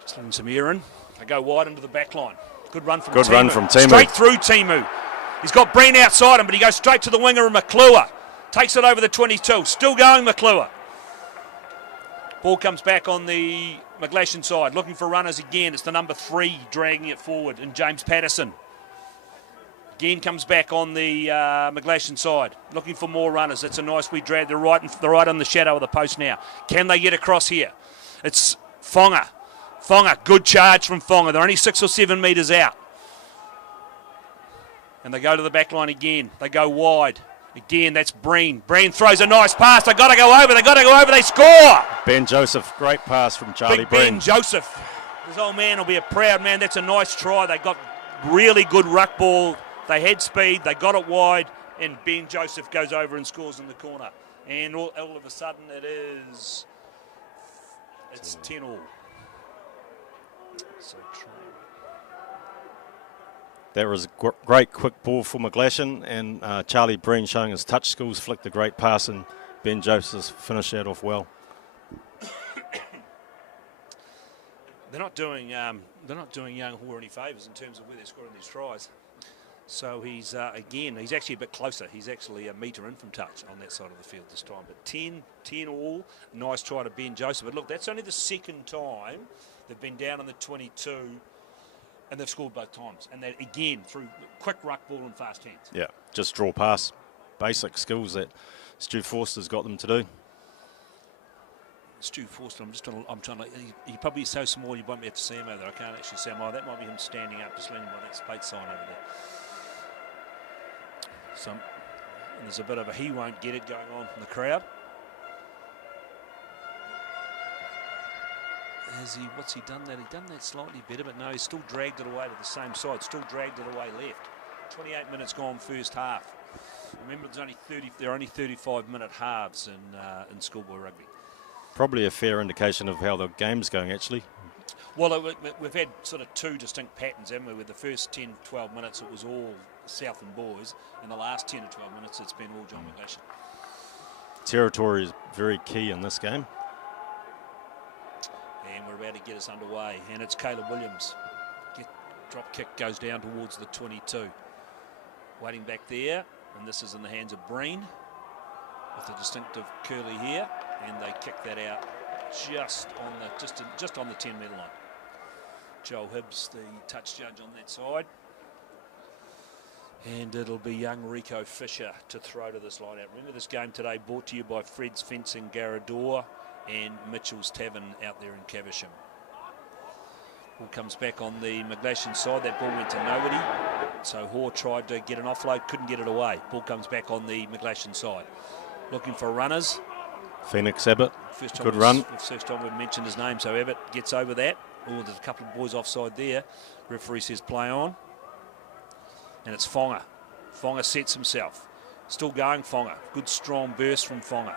Just letting some air in. They go wide into the back line. Good run from Timu. Straight through Timu. He's got Breen outside him, but he goes straight to the winger of McClure. Takes it over the 22. Still going, McClure. Ball comes back on the McGlashan side. Looking for runners again. It's the number 3 dragging it forward, and James Patterson. Again comes back on the McGlashan side. Looking for more runners. It's a nice wee drag. They're right on the shadow of the post now. Can they get across here? It's Fonga. Fonga, good charge from Fonga. They're only 6 or 7 metres out. And they go to the back line again. They go wide. Again, that's Breen. Breen throws a nice pass. They've got to go over. They score. Ben Joseph, great pass from Charlie Breen. Ben Joseph. This old man will be a proud man. That's a nice try. They got really good ruck ball. They had speed. They got it wide. And Ben Joseph goes over and scores in the corner. And all of a sudden it's 10-all. So try. That was a great quick ball for McGlashan, and Charlie Breen showing his touch skills, flicked a great pass, and Ben Joseph finished that off well. They're not doing young Hall any favours in terms of where they're scoring these tries. So he's actually a bit closer. He's actually a metre in from touch on that side of the field this time. But 10-all, nice try to Ben Joseph. But look, that's only the second time they've been down on the 22. And they've scored both times. And that, again, through quick ruck ball and fast hands. Yeah, just draw pass. Basic skills that Stu Forster's got them to do. Stu Forster, I'm trying to, he probably is so small you won't be able to see him over there. I can't actually see him. Oh, that might be him standing up, just leaning by that spate sign over there. And there's a bit of a he won't get it going on in the crowd. What's he done that? He done that slightly better, but no, he's still dragged it away to the same side. Still dragged it away left. 28 minutes gone first half. Remember, there are only 35-minute halves in schoolboy rugby. Probably a fair indication of how the game's going, actually. Well, we've had sort of 2 distinct patterns, haven't we? With the first 10, 12 minutes, it was all Southland boys, and the last 10 to 12 minutes, it's been all John McGlashan. Territory is very key in this game. And we're about to get us underway, and it's Caleb Williams. Drop kick goes down towards the 22. Waiting back there, and this is in the hands of Breen with a distinctive curly here, and they kick that out just on the 10-metre line. Joel Hibbs, the touch judge on that side. And it'll be young Rico Fisher to throw to this line out. Remember, this game today brought to you by Fred's Fencing Garador and Mitchell's Tavern out there in Caversham. Ball comes back on the McGlashan side. That ball went to nobody. So Hoare tried to get an offload, couldn't get it away. Ball comes back on the McGlashan side. Looking for runners. Phoenix Abbott, good run. First time we've mentioned his name, so Abbott gets over that. Oh, there's a couple of boys offside there. Referee says play on. And it's Fonga. Fonga sets himself. Still going, Fonga. Good strong burst from Fonga.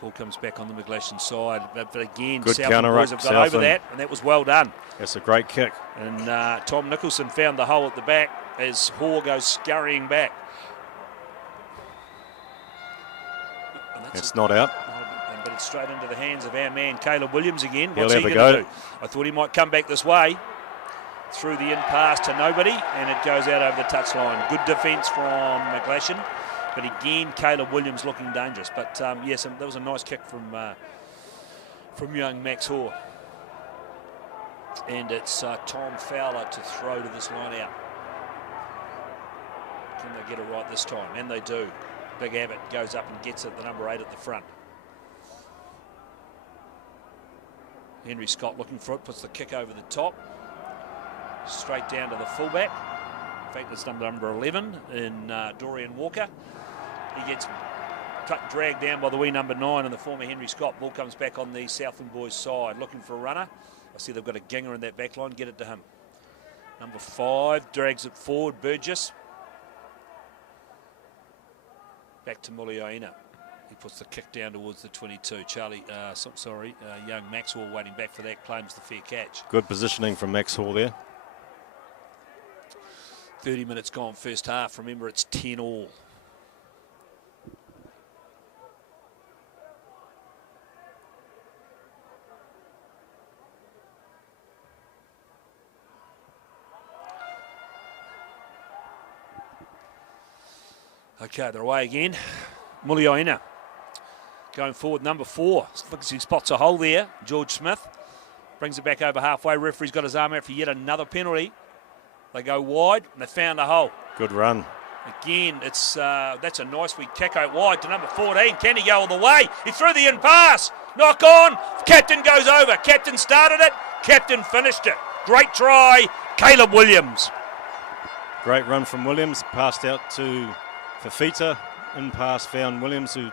Ball comes back on the McGlashan side. But again, good Southland boys have got over that, and that was well done. That's a great kick. And Tom Nicholson found the hole at the back as Hoare goes scurrying back. It's not out. But it's straight into the hands of our man, Caleb Williams again. He'll What's he have going a to do? I thought he might come back this way. Through the in pass to nobody, and it goes out over the touchline. Good defence from McGlashan. But again, Caleb Williams looking dangerous. But yes, that was a nice kick from young Max Hoare. And it's Tom Fowler to throw to this line out. Can they get it right this time? And they do. Big Abbott goes up and gets it, the number 8 at the front. Henry Scott looking for it, puts the kick over the top. Straight down to the fullback. In fact, it's number 11 in Dorian Walker. He gets dragged down by the wee number 9 and the former Henry Scott. Ball comes back on the Southland boys' side, looking for a runner. I see they've got a Ginger in that back line. Get it to him. Number 5 drags it forward. Burgess. Back to Muliaina. He puts the kick down towards the 22. Young Maxwell waiting back for that, claims the fair catch. Good positioning from Maxwell there. 30 minutes gone first half. Remember, it's 10-all. Okay, they're away again. Muliaina going forward, number 4. Looks he spots a hole there. George Smith brings it back over halfway. Referee's got his arm out for yet another penalty. They go wide and they found a hole. Good run. Again, that's a nice wee kick out wide to number 14. Can he go all the way? He threw the in pass. Knock on. Captain goes over. Captain started it. Captain finished it. Great try, Caleb Williams. Great run from Williams. Passed out to Fafita. In pass found Williams, who's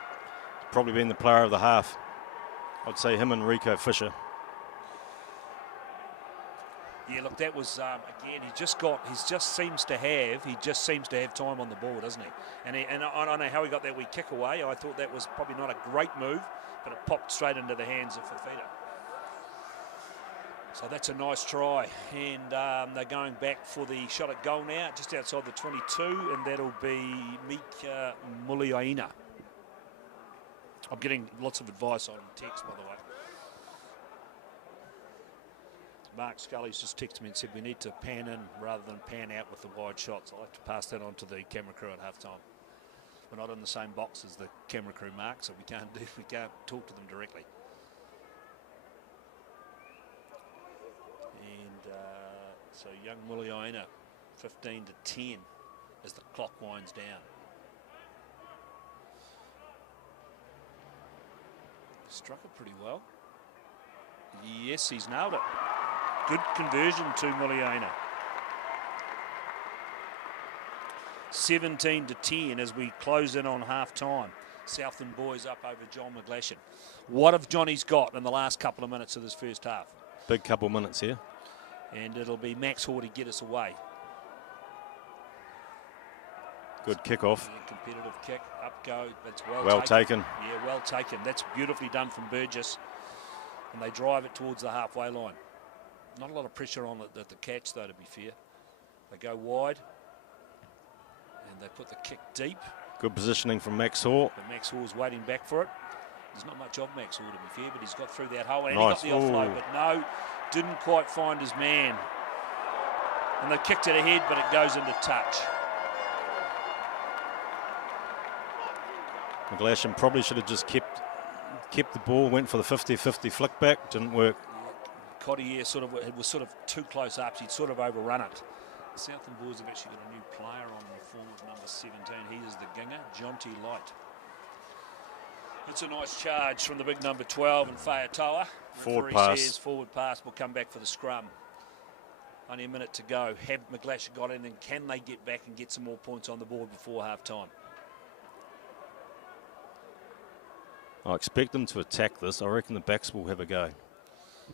probably been the player of the half. I'd say him and Rico Fisher. Yeah, look, that was again. He just seems to have time on the ball, doesn't he? And I don't know how he got that wee kick away. I thought that was probably not a great move, but it popped straight into the hands of Fafita. So that's a nice try, and they're going back for the shot at goal now, just outside the 22, and that'll be Mika Muliaina. I'm getting lots of advice on text, by the way. Mark Scully's just texted me and said we need to pan in rather than pan out with the wide shots. I'll have to pass that on to the camera crew at halftime. We're not in the same box as the camera crew, Mark, so we can't talk to them directly. And so young Muliaina, 15 to 10 as the clock winds down. Struck it pretty well. Yes, he's nailed it. Good conversion to Muliaina. 17 to 10 as we close in on half time. Southland boys up over John McGlashan. What have Johnny's got in the last couple of minutes of this first half? Big couple minutes here. And it'll be Max Hoare to get us away. Good kick off. Yeah, competitive kick, up go. That's well taken. Yeah, well taken. That's beautifully done from Burgess. And they drive it towards the halfway line. Not a lot of pressure on it at the catch, though, to be fair. They go wide. And they put the kick deep. Good positioning from Max Hoare. But Max Hoare's waiting back for it. There's not much of Max Hoare, to be fair, but he's got through that hole. And nice. He got the offload, but no, didn't quite find his man. And they kicked it ahead, but it goes into touch. McGlashan probably should have just kept the ball, went for the 50-50 flick back, didn't work. Cottier it was sort of too close up. He'd sort of overrun it. The Southland boys have actually got a new player on the form of number 17. He is the Ginger, Jonty Light. It's a nice charge from the big number 12 and Fayatoa. Forward pass. Says forward pass will come back for the scrum. Only a minute to go. Have McGlashan got in, and can they get back and get some more points on the board before half time? I expect them to attack this. I reckon the backs will have a go.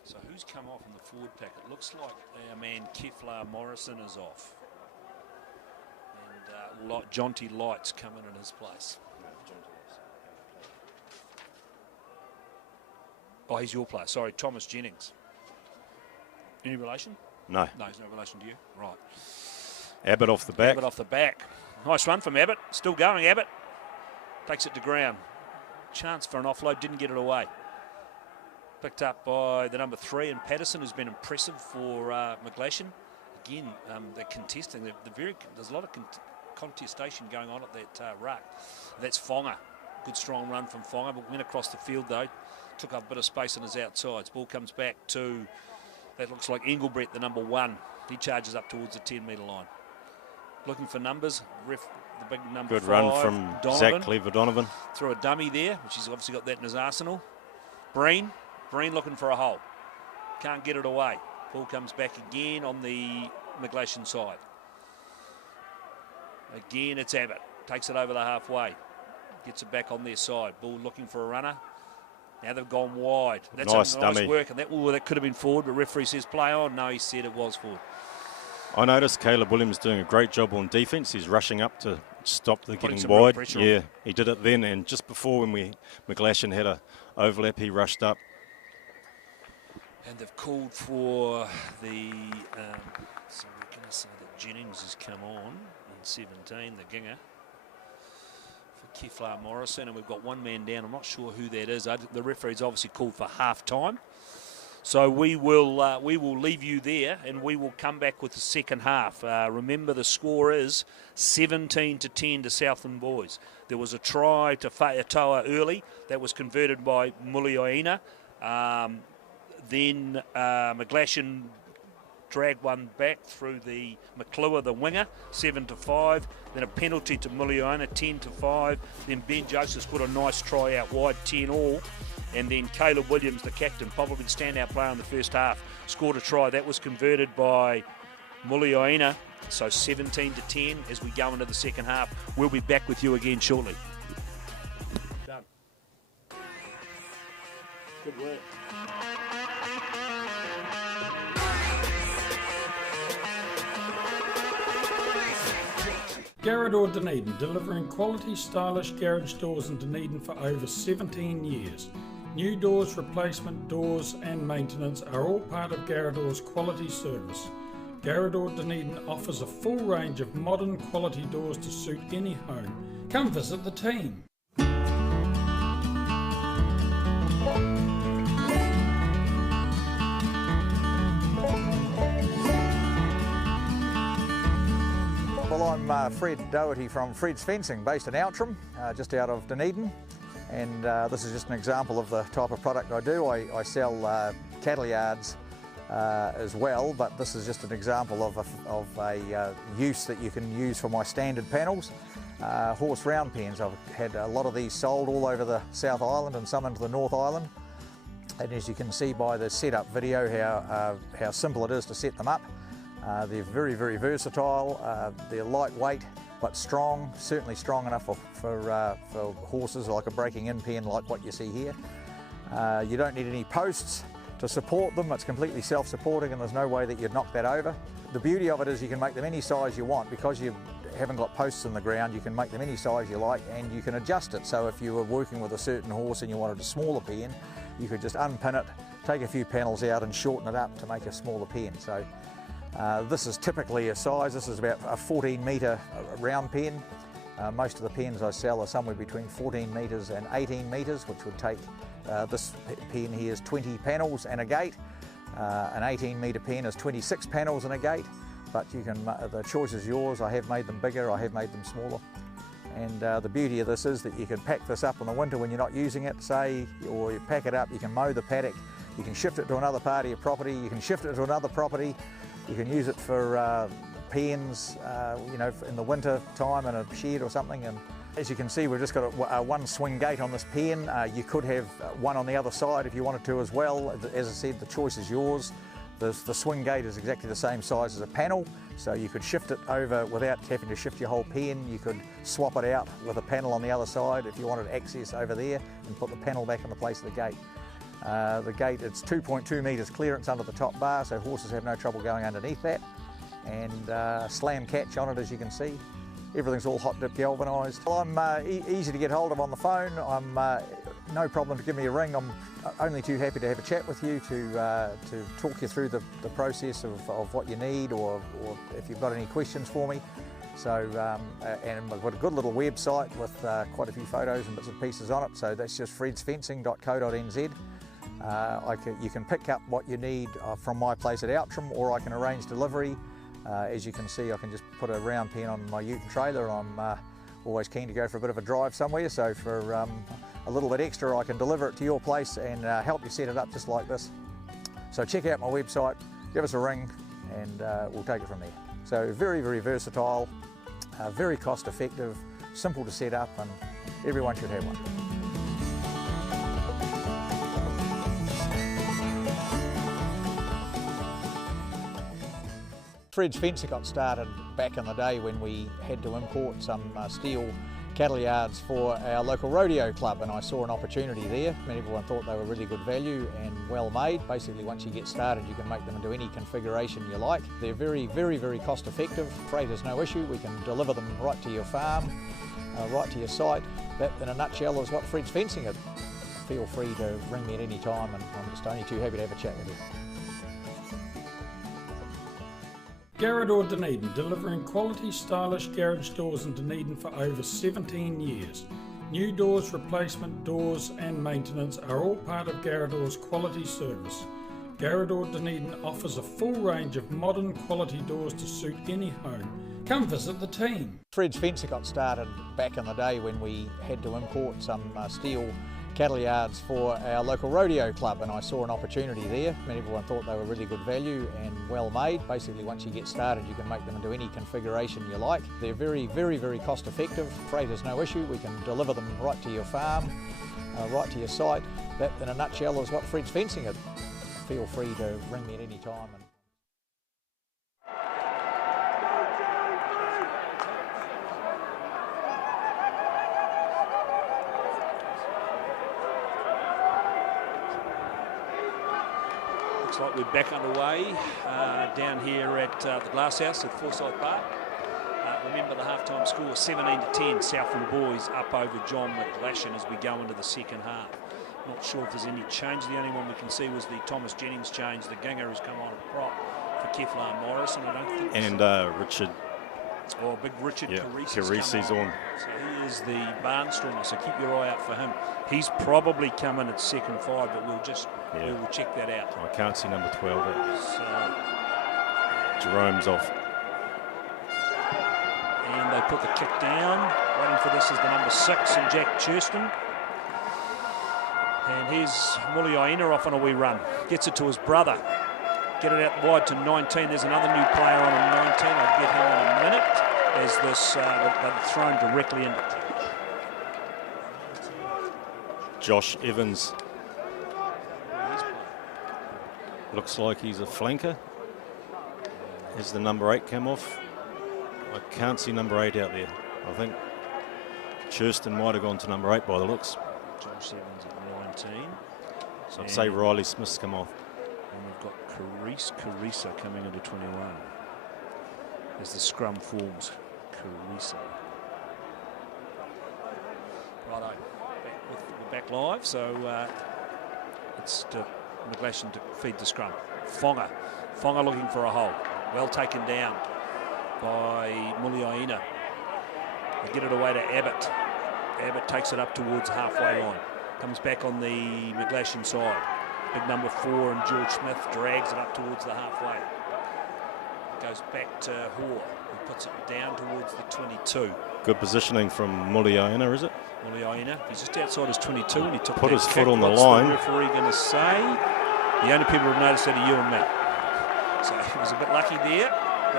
So who's come off in the forward pack? It looks like our man Keflar Morrison is off. And Jonty Light's coming in his place. Oh, he's your player. Sorry, Thomas Jennings. Any relation? No. No, he's no relation to you. Right. Abbott off the back. Abbott off the back. Nice run from Abbott. Still going, Abbott. Takes it to ground. Chance for an offload, didn't get it away. Picked up by the number 3 and Patterson, who's been impressive for McGlashan. Again, they're contesting. There's a lot of contestation going on at that ruck. That's Fonga. Good strong run from Fonga, but went across the field though. Took up a bit of space on his outsides. Ball comes back to, that looks like Engelbrett, the number 1. He charges up towards the 10-metre line. Looking for numbers. Ref, the big number Good 5. run from Donovan. Zach Cleaver-Donovan. Through a dummy there, which he's obviously got that in his arsenal. Breen looking for a hole. Can't get it away. Ball comes back again on the McGlashan side. Again, it's Abbott. Takes it over the halfway. Gets it back on their side. Ball looking for a runner. Now they've gone wide. That's nice a nice dummy. work. And that could have been forward, but referee says play on. No, he said it was forward. I noticed Caleb Williams doing a great job on defence. He's rushing up to stop the Putting getting some real wide. pressure Yeah, on. he did it then, and just before when McGlashan had a overlap, he rushed up. And they've called for the, so we're going to say that Jennings has come on in 17, the Ginger, for Keflar Morrison, and we've got one man down. I'm not sure who that is. The referee's obviously called for half time. So we will leave you there, and we will come back with the second half. Remember, the score is 17-10 to Southland Boys. There was a try to Whaetoa early that was converted by Mulioina. Then McGlashan dragged one back through the McClure, the winger, 7-5. Then a penalty to Mulioina, 10-5. Then Ben Joseph's put a nice try out wide, 10 all. And then Caleb Williams, the captain, probably the standout player in the first half, scored a try. That was converted by Mulioina. So 17-10 as we go into the second half. We'll be back with you again shortly. Done. Good work. Garrador Dunedin, delivering quality, stylish garage doors in Dunedin for over 17 years. New doors, replacement doors and maintenance are all part of Garrador's quality service. Garrador Dunedin offers a full range of modern quality doors to suit any home. Come visit the team. Well, I'm Fred Doherty from Fred's Fencing, based in Outram, just out of Dunedin. And this is just an example of the type of product I do. I sell cattle yards as well, but this is just an example of a use that you can use for my standard panels. Horse round pens. I've had a lot of these sold all over the South Island and some into the North Island. And as you can see by the setup video how simple it is to set them up. They're very, very versatile. They're lightweight but strong, certainly strong enough for horses, like a breaking in pen like what you see here. You don't need any posts to support them. It's completely self-supporting and there's no way that you'd knock that over. The beauty of it is you can make them any size you want. Because you haven't got posts in the ground, you can make them any size you like and you can adjust it. So if you were working with a certain horse and you wanted a smaller pen, you could just unpin it, take a few panels out and shorten it up to make a smaller pen. So this is typically a size. This is about a 14 metre round pen. Most of the pens I sell are somewhere between 14 metres and 18 metres, which would take, this pen here is 20 panels and a gate. An 18 metre pen is 26 panels and a gate, but you can, the choice is yours. I have made them bigger, I have made them smaller. And the beauty of this is that you can pack this up in the winter when you're not using it, say, or you pack it up, you can mow the paddock, you can shift it to another part of your property, you can shift it to another property. You can use it for pens, you know, in the winter time in a shed or something. And as you can see, we've just got a one swing gate on this pen. You could have one on the other side if you wanted to as well. As I said, the choice is yours. The swing gate is exactly the same size as a panel, so you could shift it over without having to shift your whole pen. You could swap it out with a panel on the other side if you wanted access over there and put the panel back in the place of the gate. The gate, it's 2.2 metres clearance under the top bar, so horses have no trouble going underneath that. And slam catch on it, as you can see. Everything's all hot dip galvanised. Well, I'm easy to get hold of on the phone. I'm no problem to give me a ring. I'm only too happy to have a chat with you to talk you through the process of what you need, or if you've got any questions for me. So, and we've got a good little website with quite a few photos and bits and pieces on it. So that's just fredsfencing.co.nz. You can pick up what you need from my place at Outram, or I can arrange delivery. As you can see, I can just put a round pen on my ute and trailer. I'm always keen to go for a bit of a drive somewhere, so for a little bit extra I can deliver it to your place and help you set it up just like this. So check out my website, give us a ring, and we'll take it from there. So very, very versatile, very cost effective, simple to set up, and everyone should have one. Fred's Fencing got started back in the day when we had to import some steel cattle yards for our local rodeo club, and I saw an opportunity there. And everyone thought they were really good value and well made. Basically, once you get started, you can make them into any configuration you like. They're very, very, very cost effective. Freight is no issue. We can deliver them right to your farm, right to your site. That, in a nutshell, is what Fred's Fencing is. Feel free to ring me at any time, and I'm just only too happy to have a chat with you. Garrador Dunedin, delivering quality, stylish garage doors in Dunedin for over 17 years. New doors, replacement doors and maintenance are all part of Garrador's quality service. Garrador Dunedin offers a full range of modern quality doors to suit any home. Come visit the team. Fred's Fencing got started back in the day when we had to import some steel cattle yards for our local rodeo club, and I saw an opportunity there. And everyone thought they were really good value and well made. Basically, once you get started, you can make them into any configuration you like. They're very, very, very cost effective. Freight is no issue. We can deliver them right to your farm, right to your site. That, in a nutshell, is what Fred's Fencing is. Feel free to ring me at any time. Looks like we're back underway down here at the Glass House at Forsyth Barr. Remember, the halftime score 17-10, Southland boys up over John McGlashan as we go into the second half. Not sure if there's any change. The only one we can see was the Thomas Jennings change. The Ginger has come on a prop for Keflar Morris, and I don't think. And Richard. Oh, big Richard Carisi's on. So he is the barnstormer, so keep your eye out for him. He's probably coming at second five, but we'll check that out. I can't see number 12. Jerome's off. And they put the kick down. Waiting for this is the number 6 and Jack Churston. And here's Muliaina off on a wee run. Gets it to his brother. Get it out wide to 19. There's another new player on a 19. I'll get him in a minute as this they're thrown directly into. Josh Evans. Looks like he's a flanker. Has the number 8 come off? I can't see number 8 out there. I think Churston might have gone to number 8 by the looks. Josh Evans at 19. So I'd say Riley Smith's come off. And we've got Carissa coming into 21 as the scrum forms. Carissa. Righto, we're back live, so it's to McGlashan to feed the scrum. Fonga looking for a hole. Well taken down by Muliaina. They get it away to Abbott. Abbott takes it up towards halfway line. Comes back on the McGlashan side. Big number 4 and George Smith drags it up towards the halfway. It goes back to Hoare, who puts it down towards the 22. Good positioning from Muliaina, is it? Muliaina, he's just outside his 22 and he took put his kick. foot on the What's line. The referee going to say? The only people who've noticed that are you and me. So he was a bit lucky there.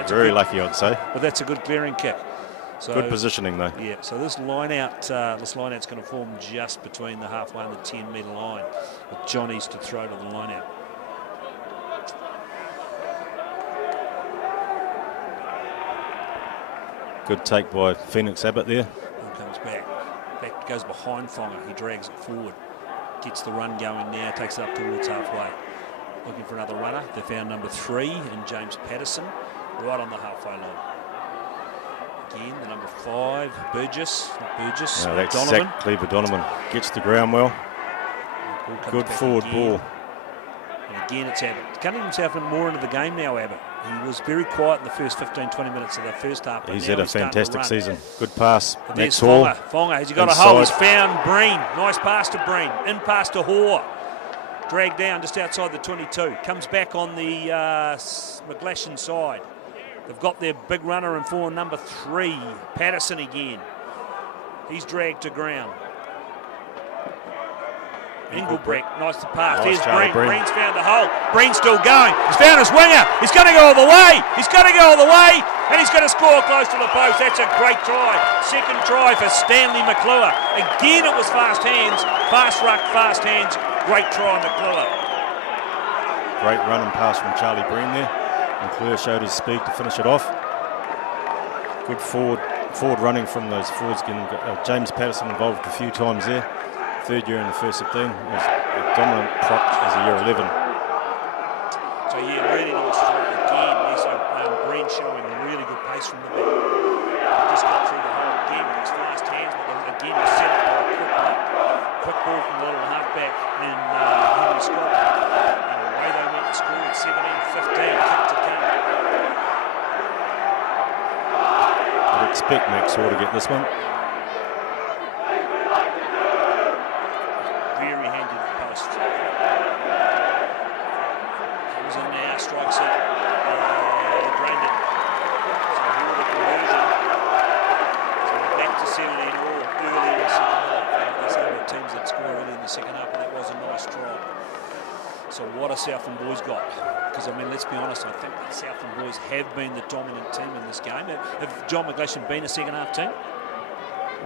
Very lucky, I'd say. But that's a good clearing kick. So, good positioning though. Yeah, so this line out's going to form just between the halfway and the 10-metre line, with Johnny's to throw to the line out. Good take by Phoenix Abbott there. And comes back. Back goes behind Fonga. He drags it forward. Gets the run going now. Takes it up towards halfway. Looking for another runner. They found number 3 in James Patterson, right on the halfway line. Again, the number 5, Burgess. That's Donovan. Zach Cleaver Donovan. Gets the ground well. Good forward ball. And again, it's Abbott. Cutting himself more into the game now, Abbott. He was very quiet in the first 15-20 minutes of the first half. He's had a fantastic season. Good pass. And next there's Hall. Fonga. Has he got inside. a hole? He's found Breen. Nice pass to Breen. In pass to Hoare. Dragged down just outside the 22. Comes back on the McGlashan side. They've got their big runner in for number 3, Patterson again. He's dragged to ground. Engelbrecht, nice to pass. There's Breen. Breen's found the hole. Breen's still going. He's found his winger. He's going to go all the way. He's going to go all the way. And he's going to score close to the post. That's a great try. Second try for Stanley McClure. Again, it was fast hands. Fast ruck, fast hands. Great try, McClure. Great run and pass from Charlie Breen there. McClure showed his speed to finish it off. Good forward running from those forwards. Getting James Patterson involved a few times there. Third year in the first 15, was a dominant prop as a year 11. So yeah, really nice strike again. Yes, Breen showing really good pace from the back. Just got through the hole again with his fast hands, but again he set up by a quick ball from the little halfback in Henry Scott. And away they went to score at 17-15, kick to come. I'd expect Max Orr to get this one. Southland boys got, because I mean, let's be honest, I think the Southland boys have been the dominant team in this game. Have John McGlashan been a second half team?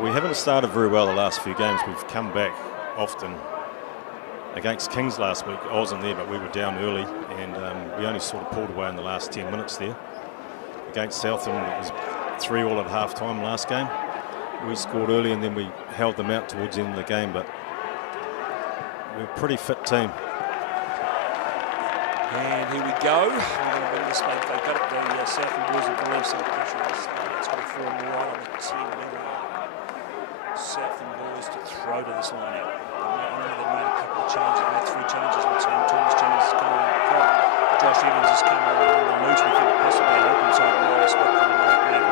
We haven't started very well the last few games. We've come back often. Against Kings last week, I wasn't there, but we were down early, and we only sort of pulled away in the last 10 minutes there. Against Southland, it was 3-3 at half time last game. We scored early and then we held them out towards the end of the game, but we're a pretty fit team. And here we go. We're going to bring this one. They got it. The Southland boys have relieved some pressure. It's going to form right on the 10-metre line. Southland boys to throw to this line out. I know they've made a couple of changes. They've made 3 changes. We've seen Thomas Jennings has come on the prop. Josh Evans has come on the loose. We think possibly an open side right spot for them.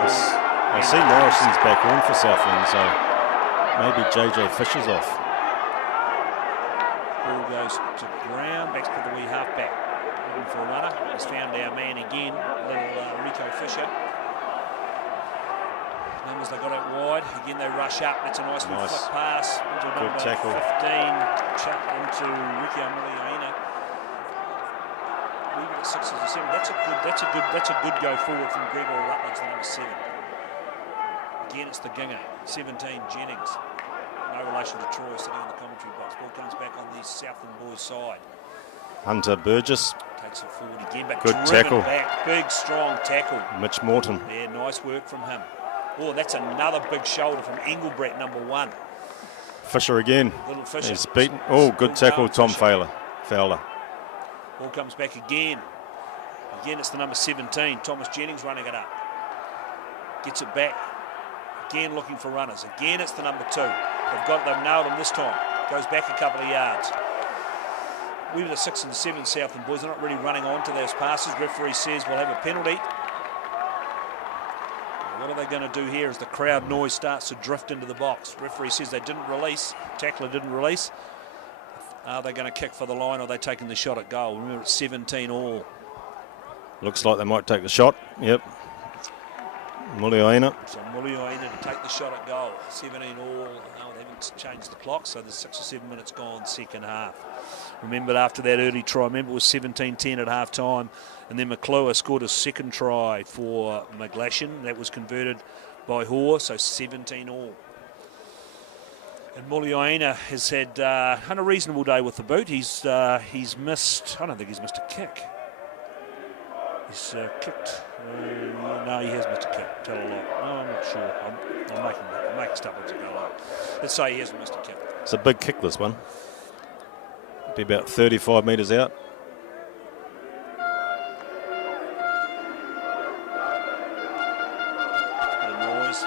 I see Morrison's back on for Southland, so maybe JJ Fisher's off. Ball goes to ground. Back to the wee halfback. Looking for a runner. He's found our man again, little Rico Fisher. Numbers they got out wide. Again they rush up. That's a nice little flick pass into number 15. Chuck into Ricky Amiliaina. Leave it at 6 or 7. That's a good go forward from Gregor Rutledge, the number 7. Again it's the Ginger. 17 Jennings. No relation to Troy sitting on the commentary box. Ball comes back on the Southland boys' side. Hunter Burgess. Takes it forward again, but good tackle. Back. Big, strong tackle. Mitch Morton. Yeah, nice work from him. Oh, that's another big shoulder from Engelbrecht, number 1. Fisher again. Little Fisher. He's beaten. Oh, good tackle, Tom Fowler. Ball comes back again. Again, it's the number 17. Thomas Jennings running it up. Gets it back. Again, looking for runners. Again, it's the number 2. They've nailed him this time. Goes back a couple of yards. We were the 6 and 7 Southland boys. They're not really running on to those passes. Referee says we'll have a penalty. What are they going to do here as the crowd noise starts to drift into the box? Referee says they didn't release. Tackler didn't release. Are they going to kick for the line or are they taking the shot at goal? Remember, it's 17 all. Looks like they might take the shot. Yep. Mulioina. So Mulioina to take the shot at goal. 17 all. No, they haven't changed the clock, so there's 6 or 7 minutes gone, second half. Remember, after that early try, remember it was 17-10 at half time, and then McClure scored a second try for McGlashan. That was converted by Hoare, so 17 all. And Mulioina has had a reasonable day with the boot. He's missed, I don't think he's missed a kick. He's kicked. No, he has missed a kick. Tell a lot. No, I'm not sure. I'm making stuff as I go along. Let's say he hasn't missed a kick. It's a big kick, this one. Be about 35 metres out. Bit of noise.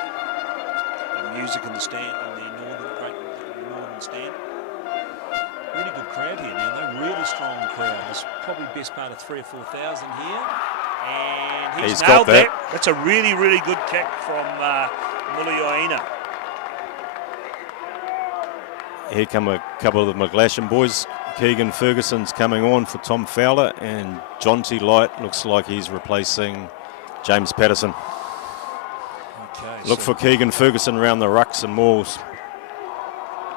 And music in the stand, on the northern stand. Really good crowd here now. They're really strong crowd. There's probably best part of 3,000 or 4,000 here. And he's nailed that. That's a really, really good kick from Mulioina. Here come a couple of the McGlashan boys. Keegan Ferguson's coming on for Tom Fowler, and Jonty Light looks like he's replacing James Patterson. Okay. Look for Keegan Ferguson around the rucks and mauls.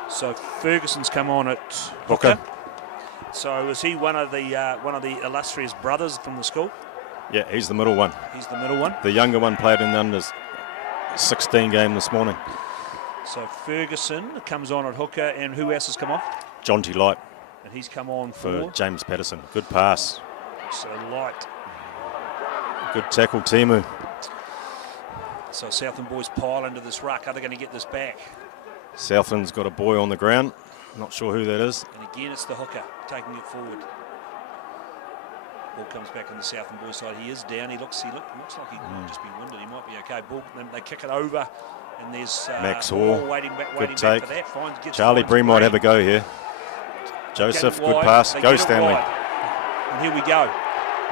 So Ferguson's come on at hooker. So is he one of the illustrious brothers from the school? Yeah, he's the middle one. He's the middle one. The younger one played in the under 16 game this morning. So Ferguson comes on at hooker, and who else has come on? Jonty Light And he's come on for James Patterson. Good pass. So Light. Good tackle, Timu. So Southland boys pile into this ruck. Are they going to get this back? Southland's got a boy on the ground. Not sure who that is. And again, it's the hooker taking it forward. Ball comes back on the Southland boys side. He is down. He looks like he might just be winded. He might be okay. Ball. They kick it over, and there's Max Hall waiting back for that. Charlie Bree might have a go here. Joseph, good pass. Go Stanley. And here we go.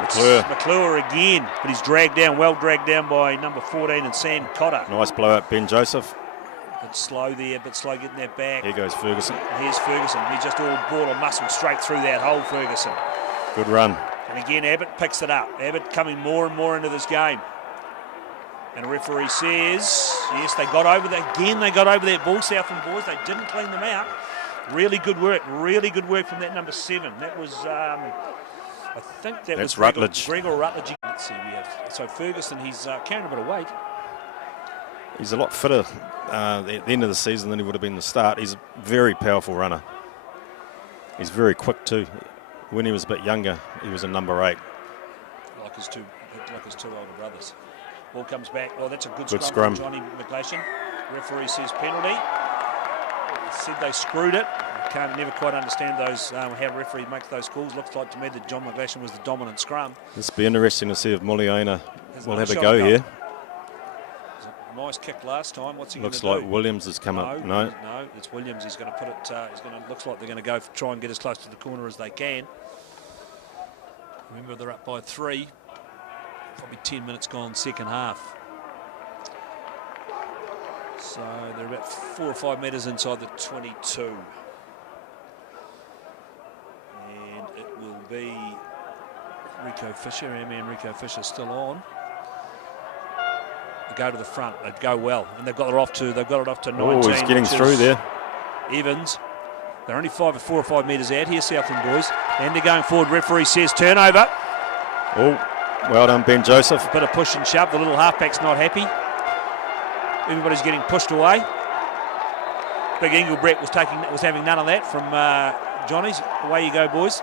McClure again, but he's dragged down, well dragged down by number 14 and Sam Cotter. Nice blow up, Ben Joseph. Bit slow there, bit slow getting that back. Here goes Ferguson. And here's Ferguson. He's just all ball and muscle straight through that hole, Ferguson. Good run. And again, Abbott picks it up. Abbott coming more and more into this game. And a referee says, yes, they got over that. Again, they got over that ball, Southland boys. They didn't clean them out. Really good work from that number 7. That was, I think that was Rutledge. Gregor Rutledge. Let's see, so Ferguson, he's carrying a bit of weight. He's a lot fitter at the end of the season than he would have been at the start. He's a very powerful runner. He's very quick too. When he was a bit younger, he was a number 8. Like his two older brothers. Ball comes back. Well, that's a good scrum. From Johnny McGlashan. Referee says penalty. Said they screwed it. I never quite understand those how referee makes those calls. Looks like to me that John McGlashan was the dominant scrum. This will be interesting to see if Muliaina will have a go here. Nice kick last time. What's he going to do? Looks like Williams has come up. No, it's Williams. He's going to put it. Looks like they're going to go try and get as close to the corner as they can. Remember, they're up by 3. Probably 10 minutes gone, second half. So they're about 4 or 5 metres inside the 22. And it will be Rico Fisher. Our man Rico Fisher still on. They go to the front. They go well, and they've got it off to 19. Oh, he's getting through there. Evans. They're only 4 or 5 metres out here, Southland boys, and they're going forward. Referee says turnover. Oh, well done, Ben Joseph. A bit of push and shove. The little halfback's not happy. Everybody's getting pushed away. Big Engelbrett was having none of that from Johnny's. Away you go, boys.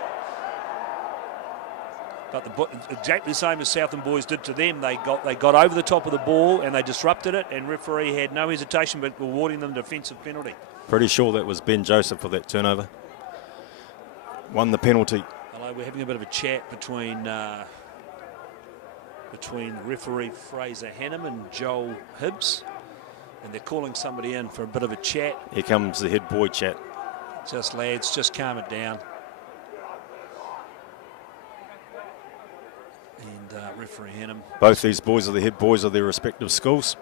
But exactly the same as Southland boys did to them. They got over the top of the ball and they disrupted it, and referee had no hesitation but awarding them a defensive penalty. Pretty sure that was Ben Joseph for that turnover. Won the penalty. Hello, we're having a bit of a chat between referee Fraser Hannum and Joel Hibbs, and they're calling somebody in for a bit of a chat. Here comes the head boy chat. Just lads, just calm it down. And referee Hannum. Both these boys are the head boys of their respective schools.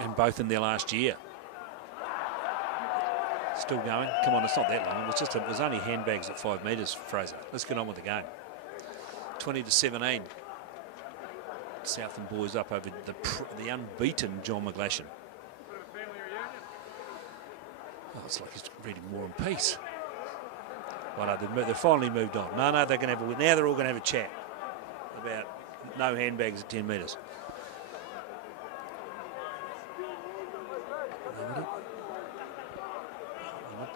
And both in their last year. Still going. Come on, it's not that long. It was only handbags at 5 metres, Fraser. Let's get on with the game. 20-17. Southland boys up over the unbeaten John McGlashan. Oh, it's like he's reading War and Peace. Well, no, they've finally moved on. No, they're going to have now they're all going to have a chat about no handbags at 10 metres.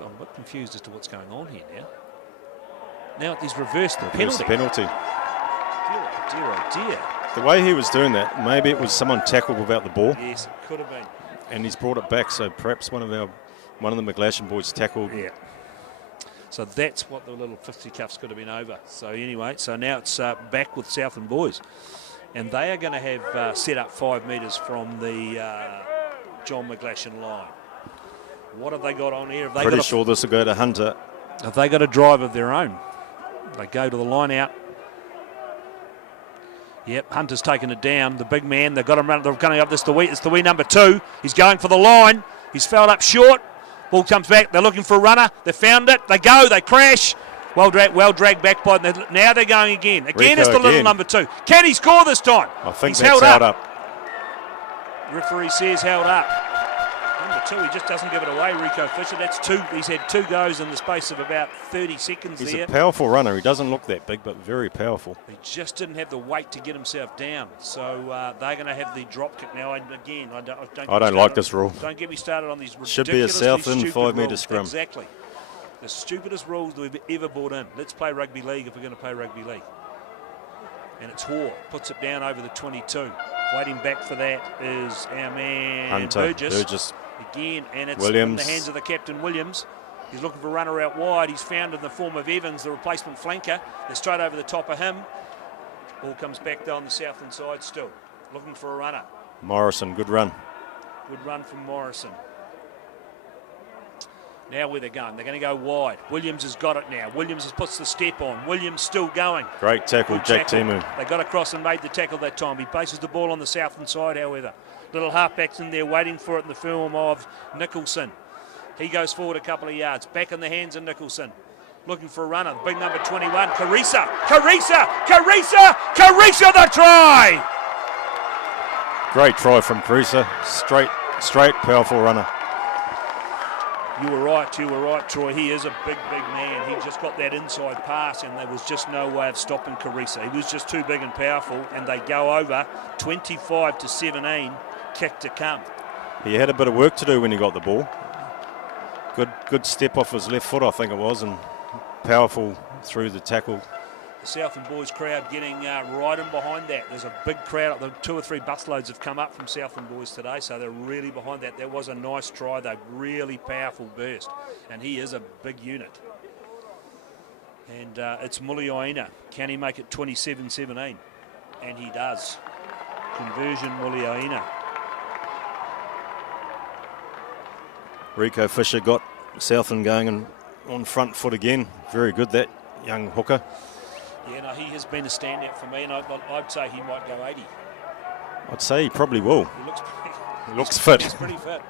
I'm a bit confused as to what's going on here now. Now he's reversed the penalty. Penalty. Dear, oh dear. The way he was doing that, maybe it was someone tackled without the ball. Yes, it could have been. And he's brought it back, so perhaps one of the McGlashan boys tackled. Yeah. So that's what the little fisticuffs could have been over. So anyway, so now it's back with Southland boys. And they are going to have set up 5 metres from the John McGlashan line. What have they got on here? Pretty sure this will go to Hunter. Have they got a drive of their own? They go to the line out. Yep, Hunter's taken it down. The big man, they've got him running. They're coming up. It's the wee number 2. He's going for the line. He's fouled up short. Ball comes back. They're looking for a runner. They found it. They go. They crash. Well dragged back by them. Now they're going again. Again, it's the little again. number 2. Can he score this time? I think he's that's held up. Referee says held up. Number 2, he just doesn't give it away, Rico Fisher. That's 2. He's had 2 goes in the space of about 30 seconds He's there. a powerful runner. He doesn't look that big, but very powerful. He just didn't have the weight to get himself down. So they're going to have the drop kick now. And again, I don't like this rule. Don't get me started on these ridiculously Should be a Southland 5 metre rules. scrum. Exactly. The stupidest rules we've ever brought in. Let's play rugby league if we're going to play rugby league. And it's Hoare. Puts it down over the 22. Waiting back for that is our man Hunter, Burgess. Again, and it's Williams. in the hands of the captain, Williams. He's looking for a runner out wide. He's found in the form of Evans, the replacement flanker. They're straight over the top of him. Ball comes back down the Southland side still. Looking for a runner. Morrison, good run. Good run from Morrison. Now where they're going. They're going to go wide. Williams has got it now. Williams has puts the step on. Williams still going. Great tackle, Good Jack tackle. Timu. They got across and made the tackle that time. He places the ball on the Southland side, however. Little halfbacks in there waiting for it in the form of Nicholson. He goes forward a couple of yards. Back in the hands of Nicholson. Looking for a runner. Big number 21. Carissa the try! Great try from Carissa. Straight, powerful runner. You were right, Troy. He is a big man. He just got that inside pass and there was just no way of stopping Carissa. He was just too big and powerful, and they go over 25-17, kick to come. He had a bit of work to do when he got the ball. Good step off his left foot, I think it was, and powerful through the tackle. The Southland boys crowd getting right in behind that. There's a big crowd. The 2 or 3 busloads have come up from Southland boys today, so they're really behind that. That was a nice try, though. Really powerful burst, and he is a big unit. And it's Muliaina. Can he make it 27-17? And he does. Conversion, Muliaina. Rico Fisher got Southland going and on front foot again. Very good, that young hooker. Yeah, no, he has been a standout for me, and I'd say he might go 80. I'd say he probably will. He looks fit. He's pretty fit.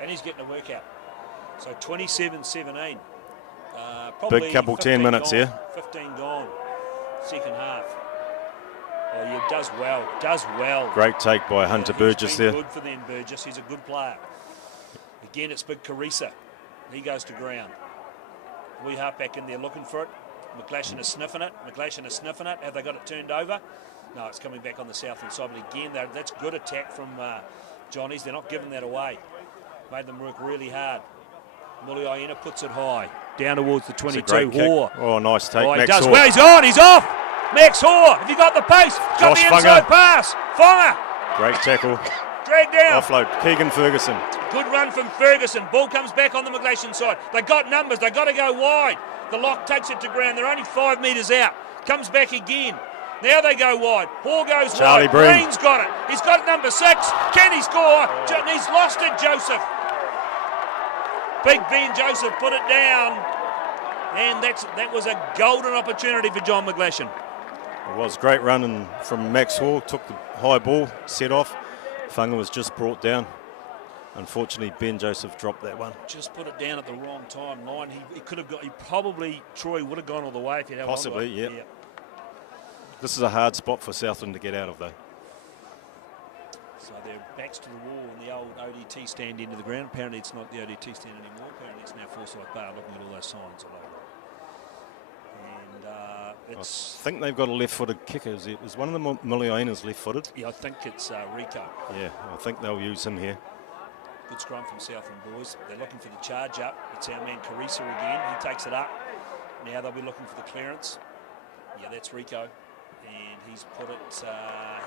And he's getting a workout. So 27-17. Probably Big couple 10 minutes gone, here. 15 gone. Second half. Oh, yeah, does well. Great take by Hunter Burgess there. Good for them, Burgess. He's a good player. Again, it's big Carissa. He goes to ground. We half back in there looking for it. McGlashan is sniffing it. Have they got it turned over? No, it's coming back on the Southland side. But again, that's good attack from Johnny's. They're not giving that away. Made them work really hard. Muliaina puts it high. Down towards the 22. Hoare. Oh, nice take. Oh, he Max does. Hoare. Well, he's on. He's off. Max Hoare. Have you got the pace? Got Josh the inside Funga. pass. Funga. Great tackle. Drag down. Offload. Keegan Ferguson. Good run from Ferguson. Ball comes back on the McGlashan side. They got numbers. They got to go wide. The lock takes it to ground. They're only 5 metres out. Comes back again. Now they go wide. Hoare goes Charlie wide. Breen. Breen's got it. He's got number 6. Can he score? He's lost it, Joseph. Big Ben Joseph put it down. And that was a golden opportunity for John McGlashan. It was great running from Max Hoare. Took the high ball, set off. Funga was just brought down. Unfortunately, Ben Joseph dropped that one. Just put it down at the wrong time. Line. He could have got. He probably Troy would have gone all the way if he had. Possibly, yeah. This is a hard spot for Southland to get out of, though. So their backs to the wall and the old ODT stand into the ground. Apparently, it's not the ODT stand anymore. Apparently, it's now Forsyth Barr. Looking at all those signs all over. And I think they've got a left-footed kicker. Is one of the Muliaina's left-footed? Yeah, I think it's Rico. Yeah, I think they'll use him here. Good scrum from Southland boys. They're looking for the charge up. It's our man Carissa again. He takes it up. Now they'll be looking for the clearance. Yeah, that's Rico. And he's put it,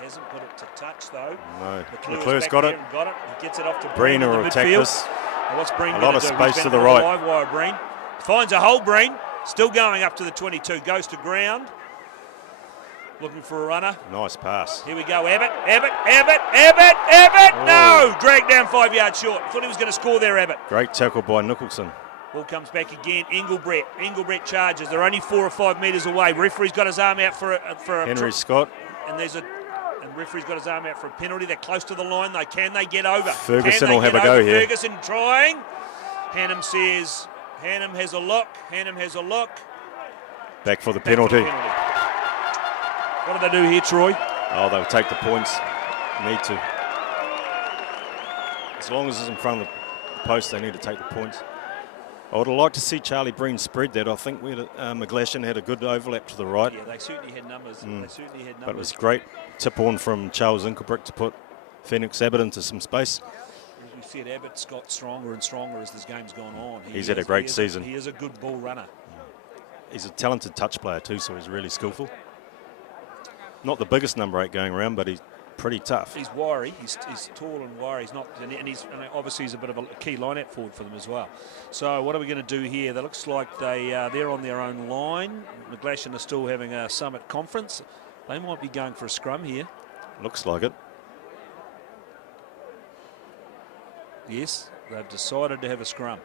hasn't put it to touch though. No, McClure's got it. He gets it off to Breen in will the attack midfield. this. Now what's Breen A going lot to of do? space He's to been the on right. Live wire, Breen. Finds a hole, Breen. Still going up to the 22. Goes to ground. Looking for a runner. Nice pass. Here we go, Abbott. No! Dragged down 5 yards short. Thought he was going to score there, Abbott. Great tackle by Nicholson. Ball comes back again. Engelbrett charges. They're only 4 or 5 metres away. Referee's got his arm out for a Henry Scott. And referee's got his arm out for a penalty. They're close to the line though. Can they get over? Ferguson will have a go here. Ferguson trying. Hannum says, Hannum has a look. Back for the penalty. What do they do here, Troy? Oh, they'll take the points. Need to. As long as it's in front of the post, they need to take the points. I would have liked to see Charlie Breen spread that. I think McGlashan had a good overlap to the right. Yeah, they certainly had numbers. They certainly had numbers. But it was great tip on from Charles Inkelbrick to put Phoenix Abbott into some space. As we said, Abbott's got stronger and stronger as this game's gone on. He's had a great season. He is a good ball runner. He's a talented touch player too, so he's really skillful. Not the biggest number 8 going around, but he's pretty tough. He's wiry. He's tall and wiry. He's not, and obviously he's a bit of a key line-out forward for them as well. So what are we going to do here? That looks like they're on their own line. McGlashan are still having a summit conference. They might be going for a scrum here. Looks like it. Yes, they've decided to have a scrum.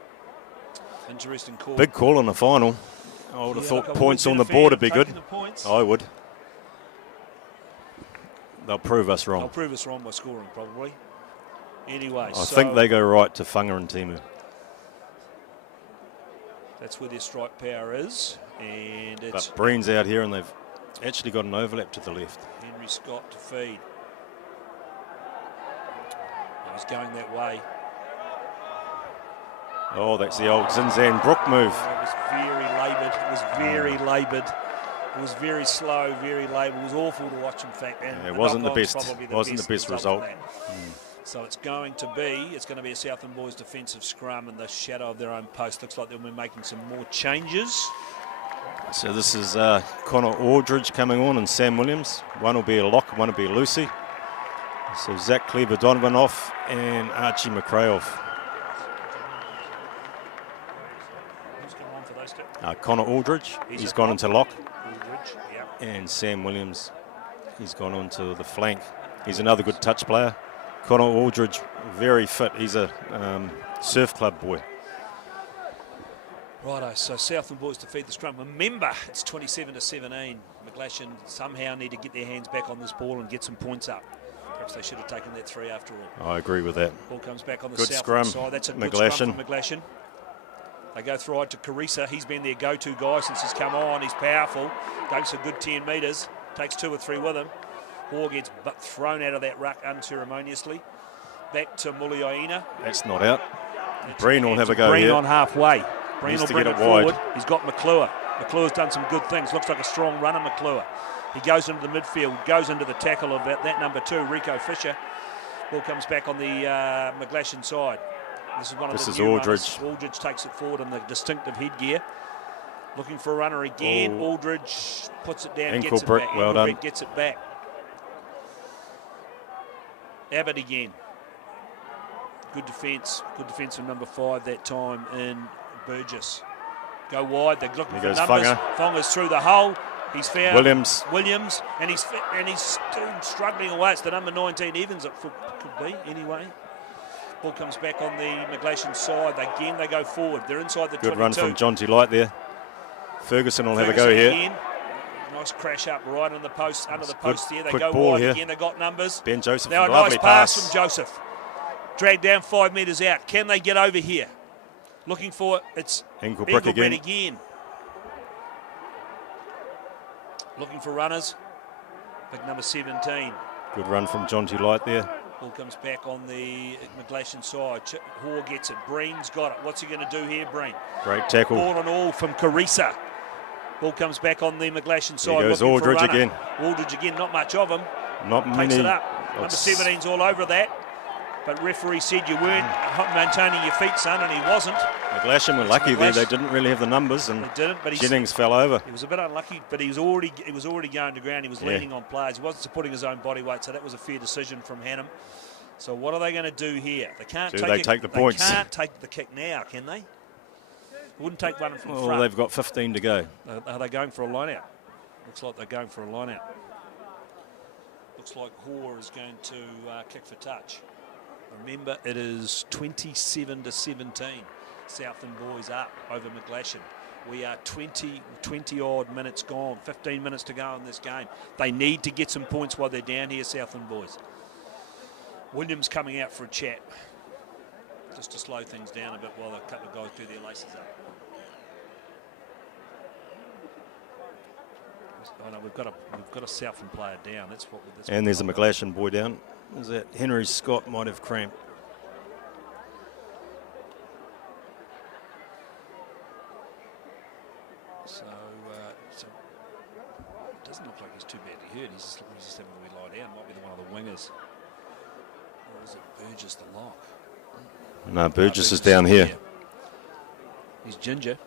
Interesting call. Big call on the final. I would have thought points on the board would be good. I would. They'll prove us wrong. They'll prove us wrong by scoring, probably. Anyway, I think they go right to Funga and Timu. That's where their strike power is. And it's But Breen's out here and they've actually got an overlap to the left. Henry Scott to feed. He's going that way. Oh, that's the old Zinzan Brook move. It was very laboured. It was very laboured. It was very slow, very laboured. It was awful to watch, in fact. And it wasn't the best. Wasn't the best result. So it's going to be a Southland Boys defensive scrum in the shadow of their own post. Looks like they'll be making some more changes. So this is Connor Aldridge coming on and Sam Williams. One will be a lock, one will be a Lucy. So Zach Kleber-Donovan off and Archie McRae off. Who's going on for those two? Connor Aldridge, he's gone into lock. Aldridge, yeah. And Sam Williams, he's gone onto the flank. He's another good touch player. Connor Aldridge, very fit. He's a surf club boy. Righto, so Southland Boys defeat the scrum. Remember, it's 27-17. McGlashan somehow need to get their hands back on this ball and get some points up. Perhaps they should have taken that 3 after all. I agree with that. Ball comes back on the good Southland scrum. side. That's a McGlashan. good scrum from McGlashan. They go through to Carissa. He's been their go-to guy since he's come on. He's powerful. Goes a good 10 metres. Takes 2 or 3 with him. Hoare gets thrown out of that ruck unceremoniously. Back to Muliaina. That's not out. Breen will have a go Breen here. on halfway. Breen will bring it forward. He's got McClure. McClure's done some good things. Looks like a strong runner, McClure. He goes into the midfield, goes into the tackle of that number 2, Rico Fisher. Ball comes back on the McGlashan side. This is one of the new Aldridge. runners. Aldridge takes it forward in the distinctive headgear. Looking for a runner again. Aldridge puts it down, gets it back. Well done. Gets it back. Abbott again. Good defence from number 5 that time in Burgess. Go wide. They're looking for numbers. Fonga's through the hole. He's found Williams, and he's still struggling away. It's the number 19 Evans. It could be anyway. Ball comes back on the McGlashan side. Again, they go forward. They're inside the 22. Good run from John T. Light there. Ferguson will have a go here. Again. Nice crash up right on the post, under the post here. They go wide again. They got numbers. Ben Joseph. Now a nice pass from Joseph. Dragged down 5 metres out. Can they get over here? Looking for it's Engelbrecht again. Looking for runners. Pick number 17. Good run from John T. Light there. Ball comes back on the McGlashan side. Hoare gets it. Breen's got it. What's he going to do here, Breen? Great tackle. Ball and all from Carissa. Ball comes back on the McGlashan side. There goes Aldridge again. Aldridge again, not much of him. Not many. Takes it up. Number 17's all over that. But referee said you weren't maintaining your feet, son, and he wasn't. McGlashan were lucky there. They didn't really have the numbers, and they didn't, but Jennings fell over. He was a bit unlucky, but he was already going to ground. He was leaning on players. He wasn't supporting his own body weight, so that was a fair decision from Hannum. So what are they going to do here? They can't take the points. They can't take the kick now, can they? They wouldn't take one from front. Well, they've got 15 to go. Are they going for a line-out? Looks like they're going for a line-out. Looks like Hoare is going to kick for touch. Remember, it is 27-17. Southland Boys up over McGlashan. We are 20-odd minutes gone, 15 minutes to go in this game. They need to get some points while they're down here, Southland Boys. Williams coming out for a chat, just to slow things down a bit while a couple of guys do their laces up. I know we've got a Southland player down. That's what. And there's a McGlashan boy down. Is that Henry Scott might have cramp? So it doesn't look like he's too badly hurt. He's just having a wee lie down. Might be one of the wingers. Or is it Burgess the lock? No, Burgess is down here. He's ginger.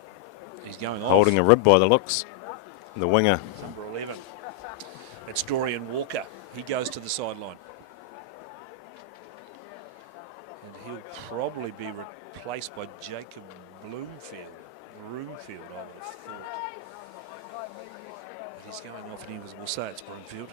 He's going off. Holding a rib by the looks. The winger. Number 11. It's Dorian Walker. He goes to the sideline. And he'll probably be replaced by Jacob Broomfield, I would have thought. But he's going off, and we'll say it's Broomfield.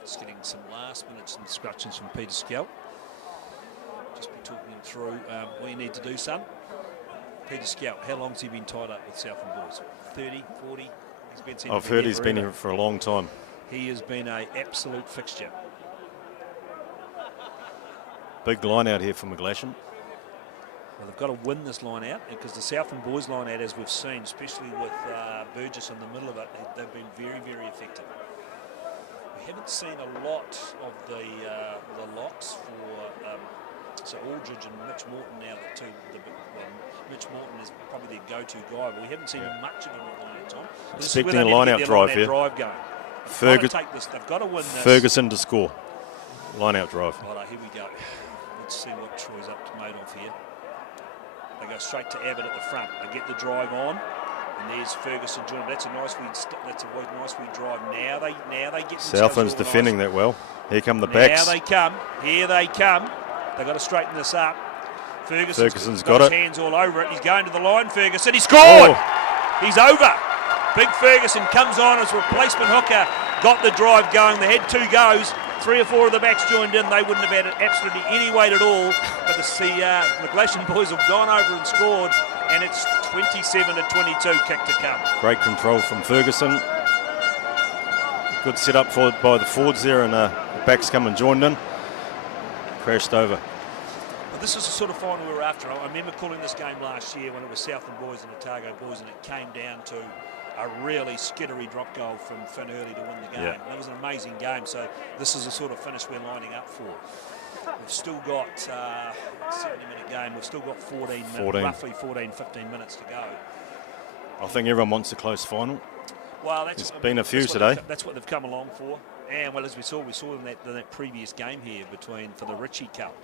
Just getting some last-minute instructions from Peter Scout. Just be talking him through what you need to do, son. Peter Scout, how long's he been tied up with Southland boys? 30, 40? I've heard he's been here for a long time. He has been an absolute fixture. Big line out here for McGlashan. Well, they've got to win this line out, because the Southland boys line out, as we've seen, especially with Burgess in the middle of it, they've been very, very effective. We haven't seen a lot of the locks for so Aldridge and Mitch Morton now. Mitch Morton is probably their go-to guy, but we haven't seen much of him at line out time. Expecting a line-out drive here. They've got to win this. Ferguson to score. Line-out drive. Right, here we go. Let's see what Troy's up to made off here. They go straight to Abbott at the front. They get the drive on. And there's Ferguson joining. That's a nice wee drive. Now they get Southland's defending that well. Here come the backs. Now they come. Here they come. They've got to straighten this up. Ferguson's got his it. Hands all over it. He's going to the line. Ferguson. He scored. Oh. He's over. Big Ferguson comes on as replacement hooker. Got the drive going. They had 2 goes. 3 or 4 of the backs joined in. They wouldn't have had it absolutely any weight at all. But the McGlashan boys have gone over and scored. And it's 27-22 kick to come. Great control from Ferguson. Good set up by the forwards there, and the backs come and joined in. Crashed over. Well, this is the sort of final we were after. I remember calling this game last year when it was Southland boys and Otago boys, and it came down to a really skittery drop goal from Finn Hurley to win the game. Yeah. It was an amazing game, so this is the sort of finish we're lining up for. We've still got a 70-minute game. We've still got roughly 15 minutes to go. I think everyone wants a close final. Well, there's been a few today. That's what they've come along for. And well, as we saw in that previous game here for the Ritchie Cup,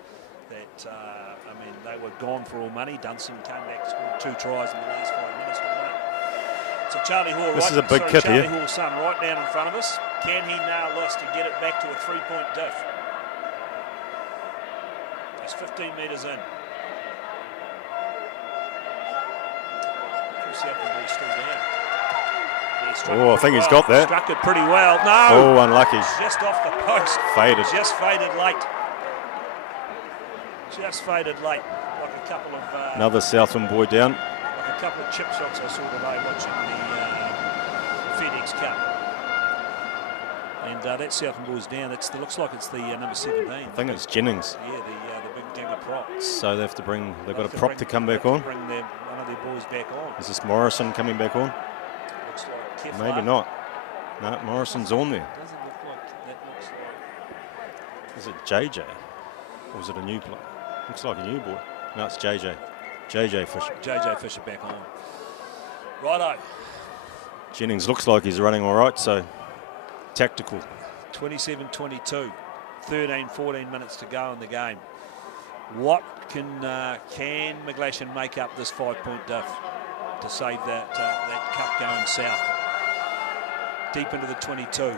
that they were gone for all money. Dunson came back, scored 2 tries in the last 5 minutes to win it. So Charlie Hall, this is a big kit Charlie here. Hall's son, right down in front of us. Can he nail this to get it back to a 3-point diff? He's 15 metres in. Still down. Oh, I think he's got that. Struck it pretty well. No. Oh, unlucky. Just off the post. Faded. Just faded late. Just faded late. Like a couple of... Another Southland boy down. Like a couple of chip shots I saw today watching the FedEx Cup. And that Southland boy's down. Looks like it's the number 17. I think it's Jennings. Yeah, the big gang of props. So they have to bring... They've got a prop to come back on. Bring one of their boys back on. Is this Morrison coming back on? Looks like Keflar. Maybe not. No, Morrison's on there. Doesn't look like that. Looks like... Is it JJ? Or is it a new player? Looks like a new boy. No, it's JJ. JJ Fisher. JJ Fisher back on. Righto. Jennings looks like he's running all right, so tactical. 27-22. 13-14 minutes to go in the game. What can McGlashan make up this 5-point diff to save that cup going south? Deep into the 22.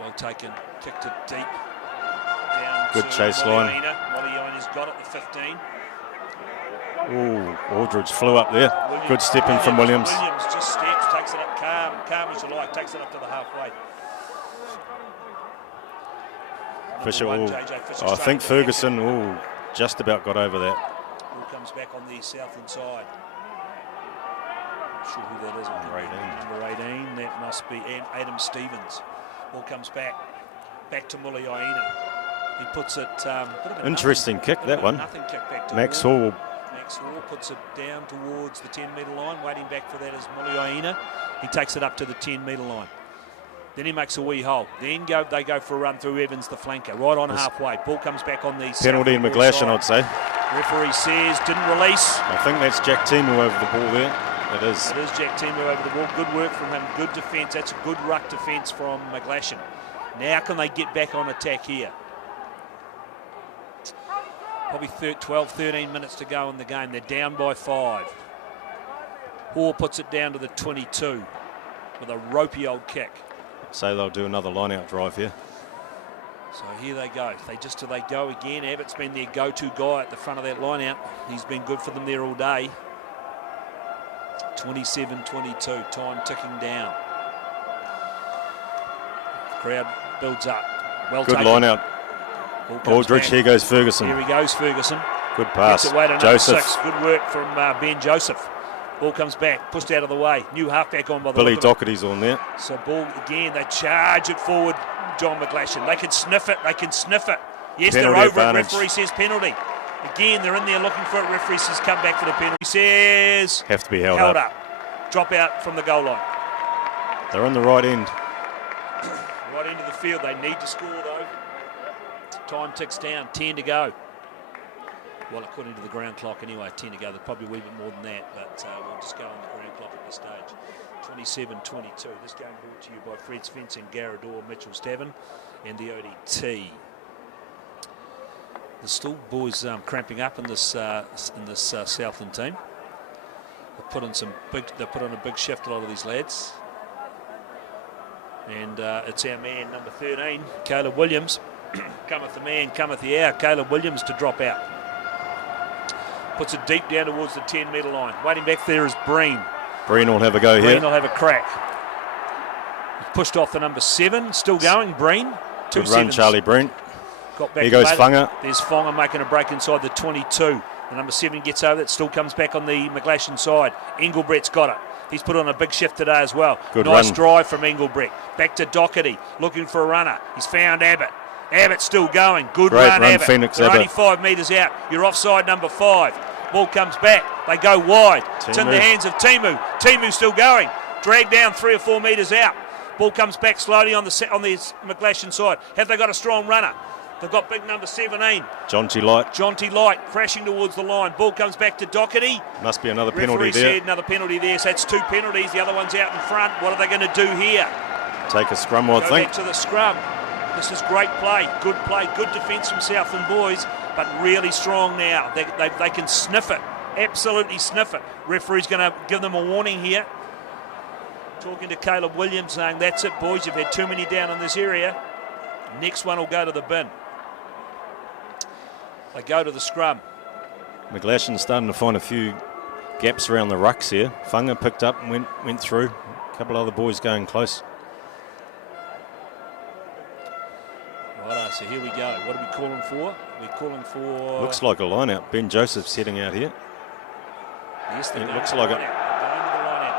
Well taken. Kicked it deep. Down good chase line. Molliana's got it, the 15. Ooh, Aldridge flew up there. Good step in from Williams. Williams just steps, takes it up calm as you like, takes it up to the halfway. Fisher, I think Ferguson just about got over that. Who comes back on the Southland side? Not sure who that is. Number 18. That must be Adam Stevens. Ball comes back. back to Muliaina. He puts it... bit of a Interesting nothing, kick, that one. Nothing kick back to Max Hall. Hall. Max Hall puts it down towards the 10-metre line. Waiting back for that is Muliaina. He takes it up to the 10-metre line. Then he makes a wee hole. Then they go for a run through Evans, the flanker, right on halfway. Ball comes back on the Penalty in McGlashan, I'd say. Referee says didn't release. I think that's Jack Timu over the ball there. It is. It is Jack Timu over the ball. Good work from him. Good defence. That's a good ruck defence from McGlashan. Now can they get back on attack here? Probably 12, 13 minutes to go in the game. They're down by 5. Hall puts it down to the 22 with a ropey old kick. So they'll do another line-out drive here. So here they go. They go again. Abbott's been their go-to guy at the front of that line-out. He's been good for them there all day. 27-22, time ticking down. Crowd builds up. Well Good taken. line-out. Aldridge, here goes Ferguson. Here he goes, Ferguson. Good pass. Gets away to Joseph. 6. Good work from Ben Joseph. Ball comes back, pushed out of the way. New halfback on by the Billy look of it. Doherty's on there. So ball again, they charge it forward, John McGlashan. They can sniff it, Yes, Penalty they're over advantage. it. Referee says penalty. Again, they're in there looking for it. Referee says come back for the penalty. He says Have to be held up. Drop out from the goal line. They're on the right end. Right into the field. They need to score though. Time ticks down. 10 to go. Well, according to the ground clock anyway, 10 to go. There's probably a wee bit more than that, but we'll just go on the ground clock at this stage. 27-22. This game brought to you by Fred's Fencing, Garrador, Mitchell Stavin, and the ODT. There's still boys cramping up in this Southland team. They put on a big shift, a lot of these lads. And it's our man, number 13, Caleb Williams. Cometh the man, cometh the hour. Caleb Williams to drop out. Puts it deep down towards the 10-metre line. Waiting back there is Breen. Breen will have a go here. Breen will have a crack. Pushed off the number 7. Still going, Breen. Good run, Charlie Breen. Got back. Here goes Bailey. Funga. There's Fonga making a break inside the 22. The number 7 gets over. It still comes back on the McGlashan side. Engelbrecht's got it. He's put on a big shift today as well. Good nice run. drive from Engelbrecht. Back to Doherty, looking for a runner. He's found Abbott. Abbott's still going. Good Great run, run, Abbott. Phoenix They're Abbott. only 5 metres out. You're offside number 5. Ball comes back. They go wide. It's in the hands of Timu. Timu's still going. Dragged down 3 or 4 metres out. Ball comes back slowly on the McGlashan side. Have they got a strong runner? They've got big number 17. Jonty Light. Jonty Light crashing towards the line. Ball comes back to Doherty. Must be another penalty Referee there. said another penalty there. So that's 2 penalties. The other one's out in front. What are they going to do here? Take a scrum, I Go think. back to the scrum. This is great play, good defence from Southland boys, but really strong now. They can sniff it, absolutely sniff it. Referee's going to give them a warning here. Talking to Caleb Williams saying, that's it boys, you've had too many down in this area. Next one will go to the bin. They go to the scrum. McGlashan's starting to find a few gaps around the rucks here. Funga picked up and went through. A couple other boys going close. Righto, so here we go. What are we calling for? We're calling for... Looks like a line out. Ben Joseph's heading out here. Yes, It looks like it. Going to the line out.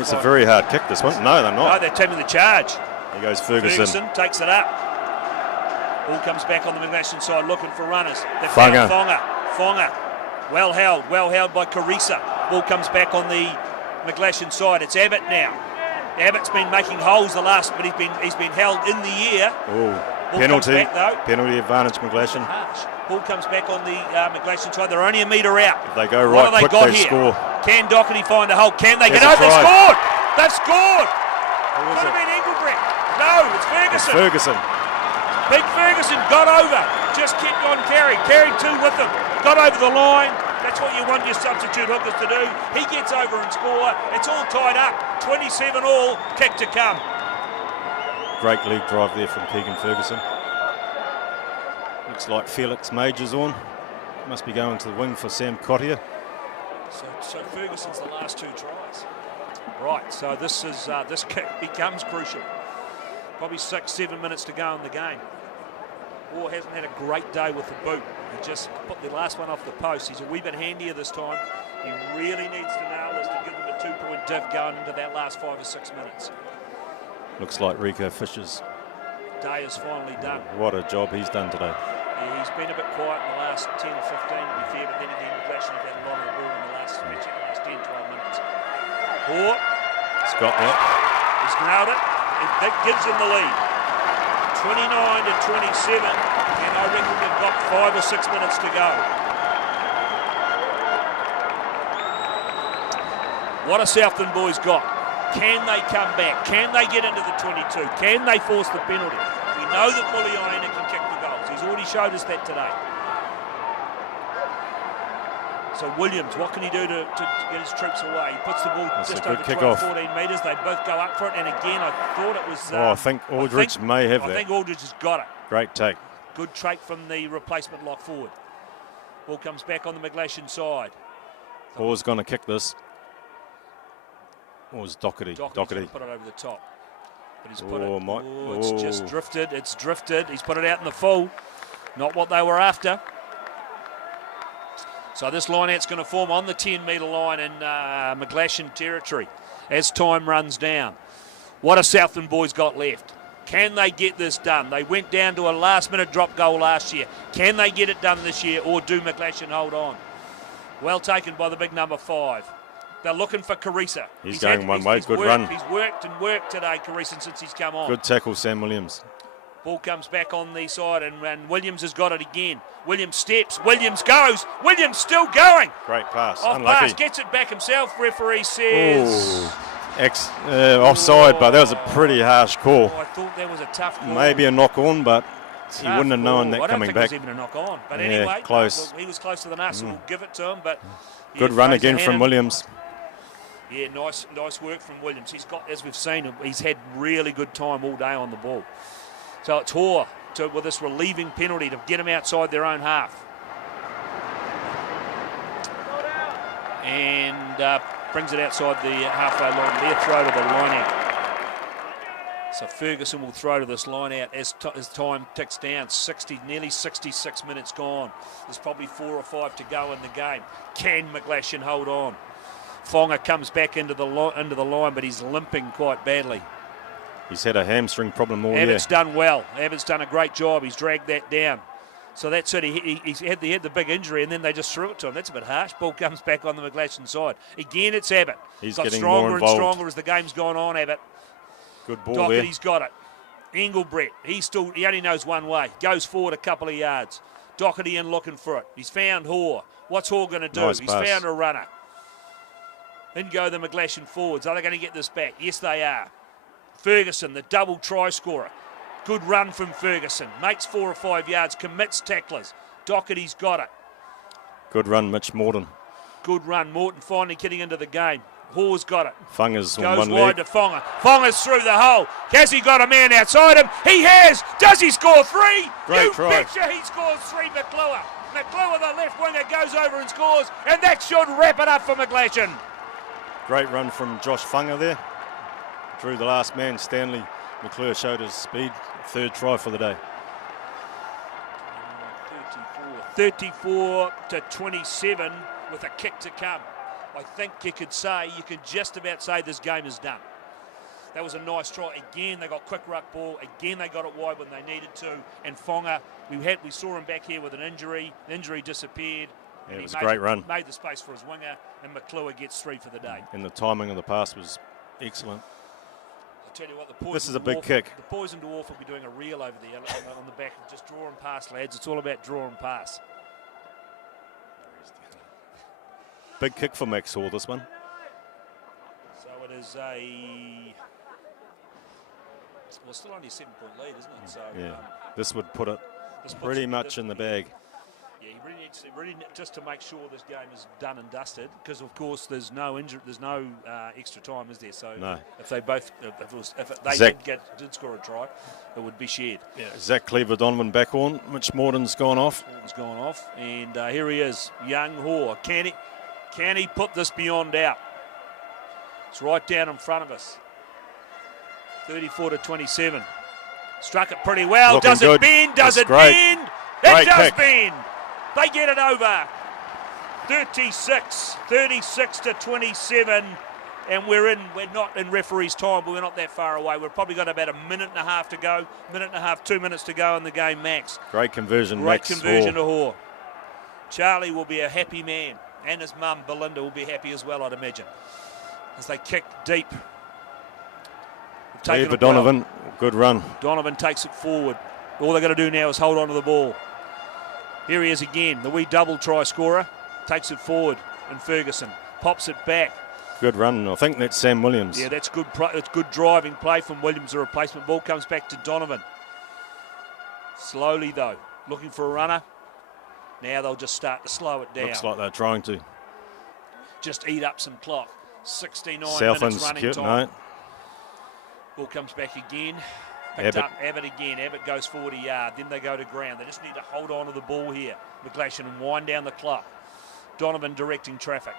It's a very hard kick, this one. No, they're No, not. they're taking the charge. Here goes Ferguson. Takes it up. Ball comes back on the McGlashan side looking for runners. They Funga. found Fonga. Well held by Carissa. Ball comes back on the McGlashan side. It's Abbott now. Abbott's been making holes the last, but he's been held in the air. Oh, Ball penalty. comes back, though. Penalty advantage, McGlashan. Harsh. Ball comes back on the McGlashan side. They're only a metre out. If they go What right have quick, got they here? score. Can Doherty find a hole? Can they There's get a over? They've try. scored! They've scored! Who is Could have it? been Engelbrecht. No, it's It's Ferguson. Ferguson. Big Ferguson got over. Just kept on carrying 2 with them. Got over the line. That's what you want your substitute hookers to do. He gets over and score. It's all tied up. 27 all. Kick to come. Great league drive there from Keegan Ferguson. Looks like Felix Major's on. Must be going to the wing for Sam Cottier. So Ferguson's the last 2 tries. Right, so this kick becomes crucial. Probably 6-7 minutes to go in the game. Barr hasn't had a great day with the boot. And just put the last one off the post. He's a wee bit handier this time. He really needs to nail this to give him a 2-point div going into that last 5 or 6 minutes. Looks like Rico Fisher's Day is finally done. what a job he's done today. Yeah, he's been a bit quiet in the last 10 or 15 to be fair, but then again, McGlashan have had a lot of the ball in the last 10, 12 minutes. Hoare. He's got that. He's nailed it. That gives him the lead. 29 to 27, and I reckon they've got 5 or 6 minutes to go. What have Southland boys got? Can they come back? Can they get into the 22? Can they force the penalty? We know that Muliaina can kick the goals. He's already showed us that today. So Williams, what can he do to get his troops away? He puts the ball just over 12, 14 metres. They both go up for it. And again, I thought it was... I think Aldridge may have that. I think Aldridge has got it. Great take. Good take from the replacement lock forward. Ball comes back on the McGlashan side. Hoare's going to kick this. Or was Doherty? Doherty put it over the top. But he's put it's just drifted. It's drifted. He's put it out in the full. Not what they were after. So this line-out's going to form on the 10-metre line in McGlashan territory as time runs down. What have Southland boys got left? Can they get this done? They went down to a last-minute drop goal last year. Can they get it done this year, or do McGlashan hold on? Well taken by the big number 5. They're looking for Carissa. He's going one way. Good run. He's worked and worked today, Carissa, since he's come on. Good tackle, Sam Williams. Ball comes back on the side, and Williams has got it again. Williams steps. Williams goes. Williams still going. Great pass. Off Unlucky. pass. Gets it back himself. Referee says... Offside, but that was a pretty harsh call. I thought that was a tough call. Maybe a knock on, but he wouldn't have known that coming back. I don't think it was even a knock on. But anyway, close. He was closer than us, so we'll give it to him. But good run again from Williams. Yeah, nice work from Williams. He's got, as we've seen, he's had really good time all day on the ball. So it's Hoare with this relieving penalty to get him outside their own half. And brings it outside the halfway line. Their throw to the line out. So Ferguson will throw to this line out as time ticks down. Nearly 66 minutes gone. There's probably 4 or 5 to go in the game. Can McGlashan hold on? Fonga comes back into the line, but he's limping quite badly. He's had a hamstring problem all year. Abbott's done well. Abbott's done a great job. He's dragged that down. So that's it. He had the big injury, and then they just threw it to him. That's a bit harsh. Ball comes back on the McGlashan side. Again, it's Abbott. He's got getting stronger more and involved. stronger as the game's gone on, Abbott. Good ball Doherty's got it. Engelbrett, he only knows one way. Goes forward a couple of yards. Doherty in looking for it. He's found Hoare. What's Hoare going to do? Nice He's pass. found a runner. In go the McGlashan forwards. Are they going to get this back? Yes, they are. Ferguson, the double try scorer. Good run from Ferguson. Makes 4 or 5 yards. Commits tacklers. Doherty's got it. Good run, Mitch Morton. Good run. Morton finally getting into the game. Hoare's got it. Funga's on Goes one wide leg. to Fonga. Fonga's through the hole. Has he got a man outside him? He has. Does he score 3? Great you try. betcha he scores 3, McClure. McClure, the left winger, goes over and scores, and that should wrap it up for McGlashan. Great run from Josh Funga there. Drew the last man. Stanley McClure showed his speed. 3rd try for the day. 34 to 27 with a kick to come. I think you could just about say this game is done. That was a nice try. Again, they got quick ruck ball. Again, they got it wide when they needed to. And Fonga, we saw him back here with an injury. The injury disappeared. Yeah, it was a great run. Made the space for his winger, and McClure gets 3 for the day. And the timing of the pass was excellent. I'll tell you what, the Poison This is a Dwarf, big kick. The Poison Dwarf will be doing a reel over there on the back of just draw and pass, lads. It's all about draw and pass. Big kick for Max Hoare, this one. So it is well, still only a 7-point lead, isn't it? So Yeah, this would put it this puts pretty it- much in the bag. Yeah, he really needs just to make sure this game is done and dusted, because of course there's no extra time, is there? So No. if they both, they Zach- did score a try, it would be shared. Yeah, Zach Cleaver Donovan back on. Mitch Morton's gone off. It's gone off, and here he is, young Hoare. Can he put this beyond doubt? It's right down in front of us. 34 to 27. Struck it pretty well. Looking Does it good. bend? Does That's it great. bend? Great It does kick. bend. They get it over. 36 to 27. And we're not in referee's time, but we're not that far away. We've probably got about a minute and a half to go, 2 minutes to go in the game max. Great conversion, Great Max conversion Hall. to Hoare. Charlie will be a happy man, and his mum, Belinda, will be happy as well, I'd imagine, as they kick deep. Lever Donovan, good run. Donovan takes it forward. All they've got to do now is hold on to the ball. Here he is again, the wee double try scorer. Takes it forward, and Ferguson pops it back. Good run. I think that's Sam Williams. Yeah, that's good. It's good driving play from Williams. The replacement ball comes back to Donovan. Slowly though, looking for a runner. Now they'll just start to slow it down. Looks like they're trying to. Just eat up some clock. 69 Southland's minutes running cute, time. no. Ball comes back again. Picked up Abbott again. Abbott goes 40 yard. Then they go to ground. They just need to hold on to the ball here. McGlashan and wind down the clock. Donovan directing traffic.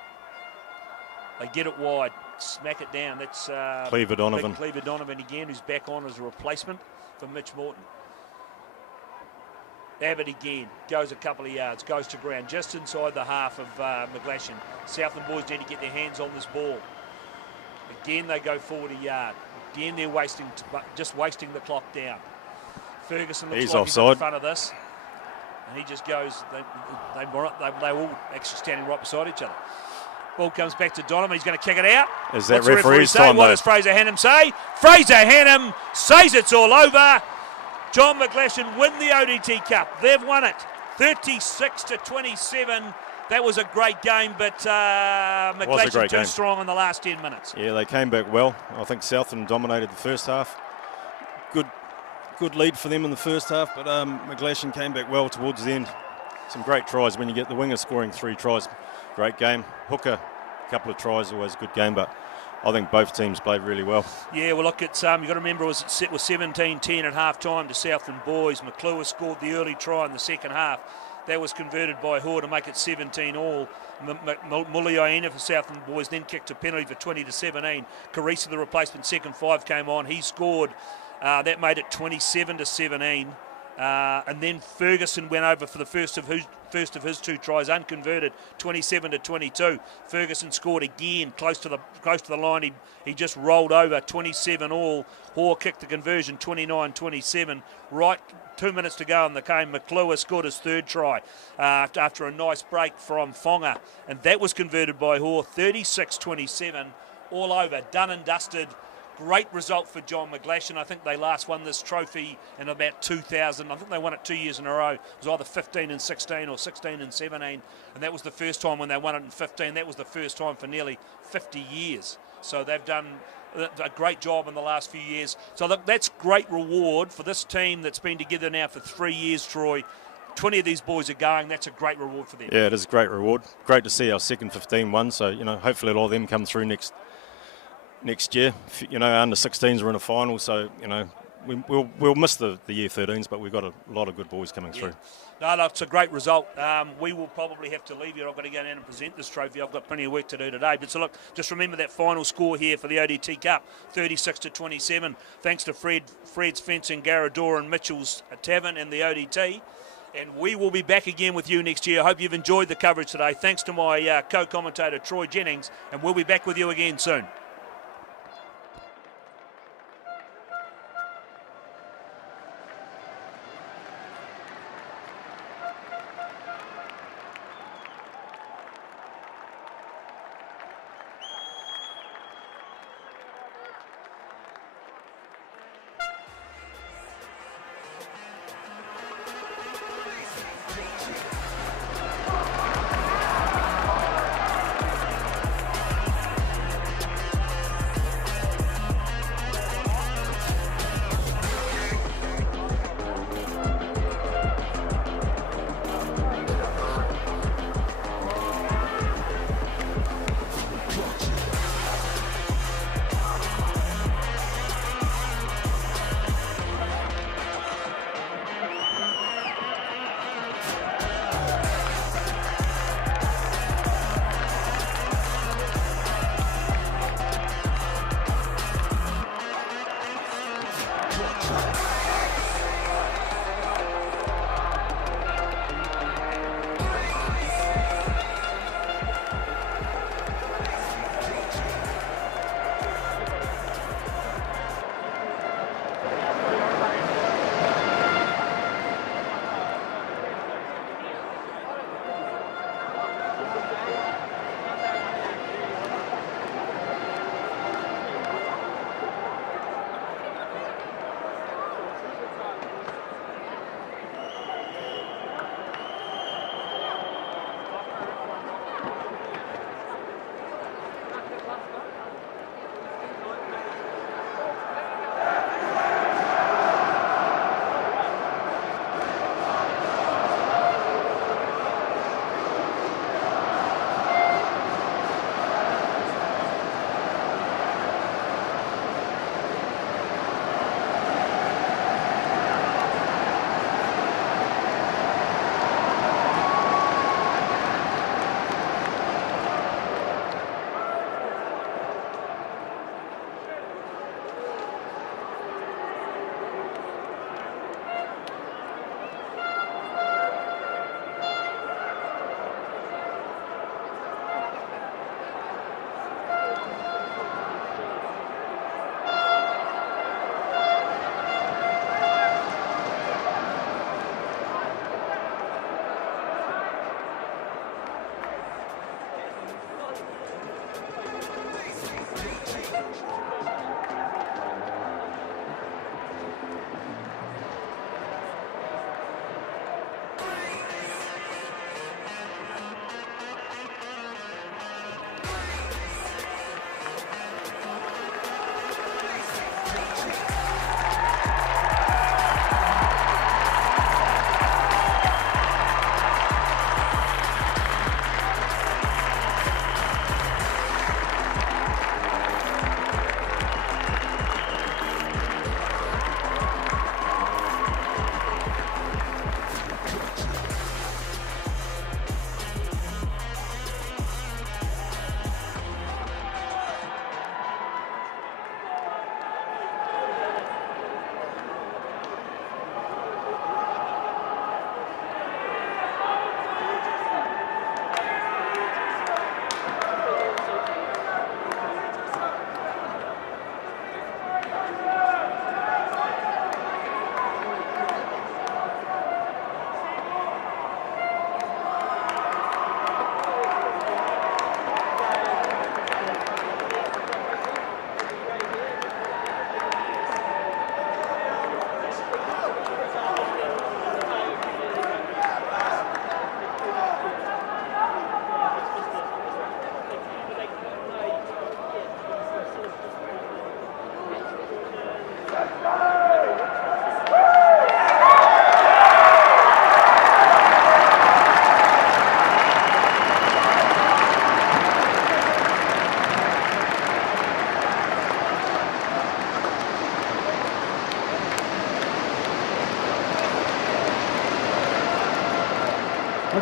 They get it wide, smack it down. That's Cleaver Donovan. Cleaver Donovan again, who's back on as a replacement for Mitch Morton. Abbott again, goes a couple of yards, goes to ground, just inside the half of McGlashan. Southland boys need to get their hands on this ball. Again, they go 40 yard. Again, they're just wasting the clock down. Ferguson looks he's like offside. He's in front of this. And he just goes, they're all actually standing right beside each other. Ball comes back to Donovan. He's going to kick it out. Is that What's the referee referee's say? time, What though? does Fraser Hannum say? Fraser Hannum says it's all over. John McGlashan win the ODT Cup. They've won it. 36 to 27. That was a great game, but McGlashan too strong in the last 10 minutes. Yeah, they came back well. I think Southland dominated the first half. Good lead for them in the first half, but McGlashan came back well towards the end. Some great tries when you get the winger scoring 3 tries. Great game. Hooker, a couple of tries, always a good game, but I think both teams played really well. Yeah, well, look, you've got to remember it was 17-10 at half-time to Southland boys. McClure scored the early try in the second half. That was converted by Hoare to make it 17 all. Muliaina for Southland boys then kicked a penalty for 20 to 17. Carissa, the replacement second 5, came on. He scored. That made it 27 to 17. And then Ferguson went over for the first of his 2 tries, unconverted, 27 to 22. Ferguson scored again, close to the line. He just rolled over, 27 all. Hoare kicked the conversion, 29-27. Right, 2 minutes to go in the game. McClure scored his 3rd try after a nice break from Fonga, and that was converted by Hoare, 36-27. All over, done and dusted. Great result for John McGlashan. I think they last won this trophy in about 2000. I think they won it 2 years in a row. It was either 15 and 16 or 16 and 17. And that was the first time when they won it in 15. That was the first time for nearly 50 years. So they've done a great job in the last few years. So look, that's great reward for this team that's been together now for 3 years, Troy. 20 of these boys are going. That's a great reward for them. Yeah, it is a great reward. Great to see our second 15 won. So, hopefully a lot of them come through next year. Under 16s are in a final, so we'll miss the year 13s, but we've got a lot of good boys coming through. No, it's a great result. We will probably have to leave here. I've got to go down and present this trophy. I've got plenty of work to do today. But so look, just remember that final score here for the ODT Cup, 36 to 27. Thanks to Fred's Fencing, Garador and Mitchell's Tavern and the ODT. And we will be back again with you next year. I hope you've enjoyed the coverage today. Thanks to my co-commentator, Troy Jennings, and we'll be back with you again soon.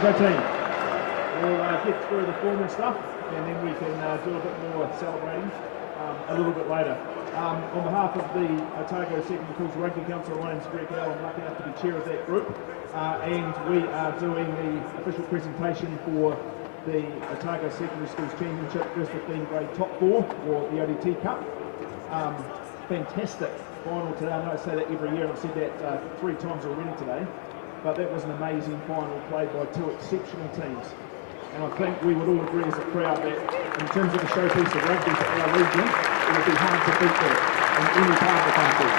Otago team. We'll get through the formal stuff and then we can do a bit more celebrating a little bit later. On behalf of the Otago Secondary Schools Rugby Council, my name's Greg Howell. I'm lucky enough to be chair of that group, and we are doing the official presentation for the Otago Secondary Schools Championship First 15 grade top 4, or the ODT Cup. Fantastic final today. I know I say that every year, and I've said that 3 times already today, but that was an amazing final played by 2 exceptional teams. And I think we would all agree as a crowd that in terms of a showpiece of rugby for our region, it would be hard to beat that in any part of the country.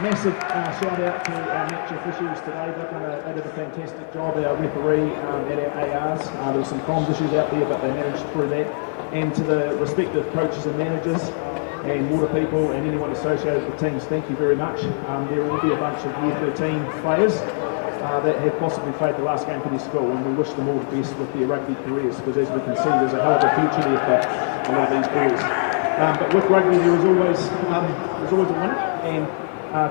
Massive shout out to our match officials today. They did a fantastic job. Our referee and our ARs. There were some comms issues out there, but they managed through that. And to the respective coaches and managers and water people and anyone associated with the teams, thank you very much. There will be a bunch of Year 13 players that have possibly played the last game for their school, and we wish them all the best with their rugby careers, because as we can see, there's a hell of a future there for a lot of these boys. But with rugby, there's always a winner, and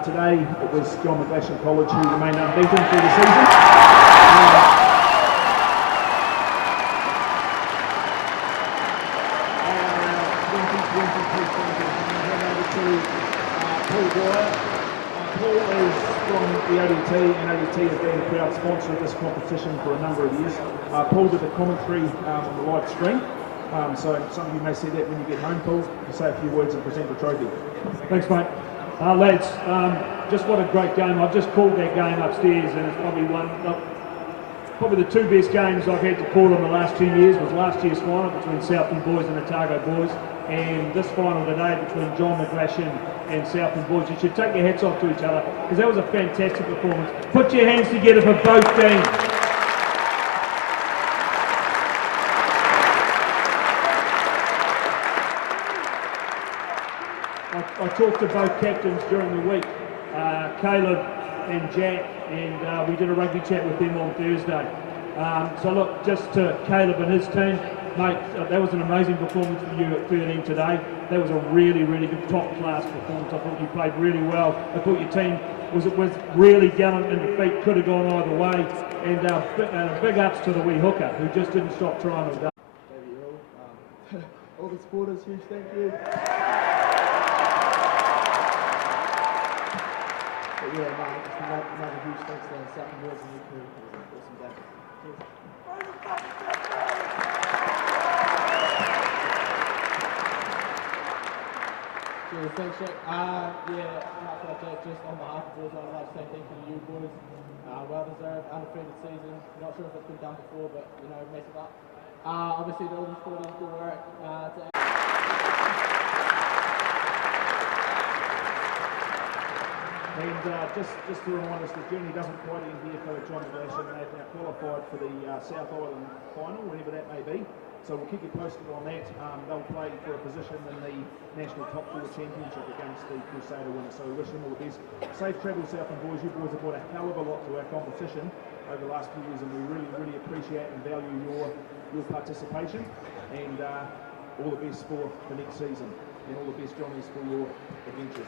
today it was John McGlashan College who remained unbeaten through the season. Paul is from the ODT, and ODT has been a proud sponsor of this competition for a number of years. Paul did the commentary on the live stream, so some of you may see that when you get home. Paul, to say a few words and present the trophy. Thanks, mate. Lads, just what a great game. I've just called that game upstairs, and it's probably the 2 best games I've had to call in the last 2 years. Was last year's final between Southland boys and Otago boys, and this final today between John McGlashan and Southland boys. You should take your hats off to each other, because that was a fantastic performance. Put your hands together for both teams. I talked to both captains during the week, Caleb and Jack, and we did a rugby chat with them on Thursday. So look, just to Caleb and his team, mate, that was an amazing performance for you at 13 today. That was a really, really good top-class performance. I thought you played really well. I thought your team was really gallant in defeat, could have gone either way. And big ups to the wee hooker, who just didn't stop trying to go. All the supporters, huge thank you. But yeah, man, just another huge thanks to the Southland boys and your crew. It was an awesome day. Cheers. Cheers, thanks, Jack. Just on behalf of the boys, I'd like to say thank you to you boys. Well deserved, undefeated season. Not sure if it's been done before, but you know, mess it up. Obviously, the audience put in good work. And just to remind us, the journey doesn't quite end here for John McGlashan. They've now qualified for the South Island final, whenever that may be. So we'll keep you posted on that. They'll play for a position in the National Top 4 Championship against the Crusader winners. So we wish them all the best. Safe travels, Southland boys. You boys have brought a hell of a lot to our competition over the last few years, and we really, really appreciate and value your participation. And all the best for the next season, and all the best, Johnnies, for your adventures.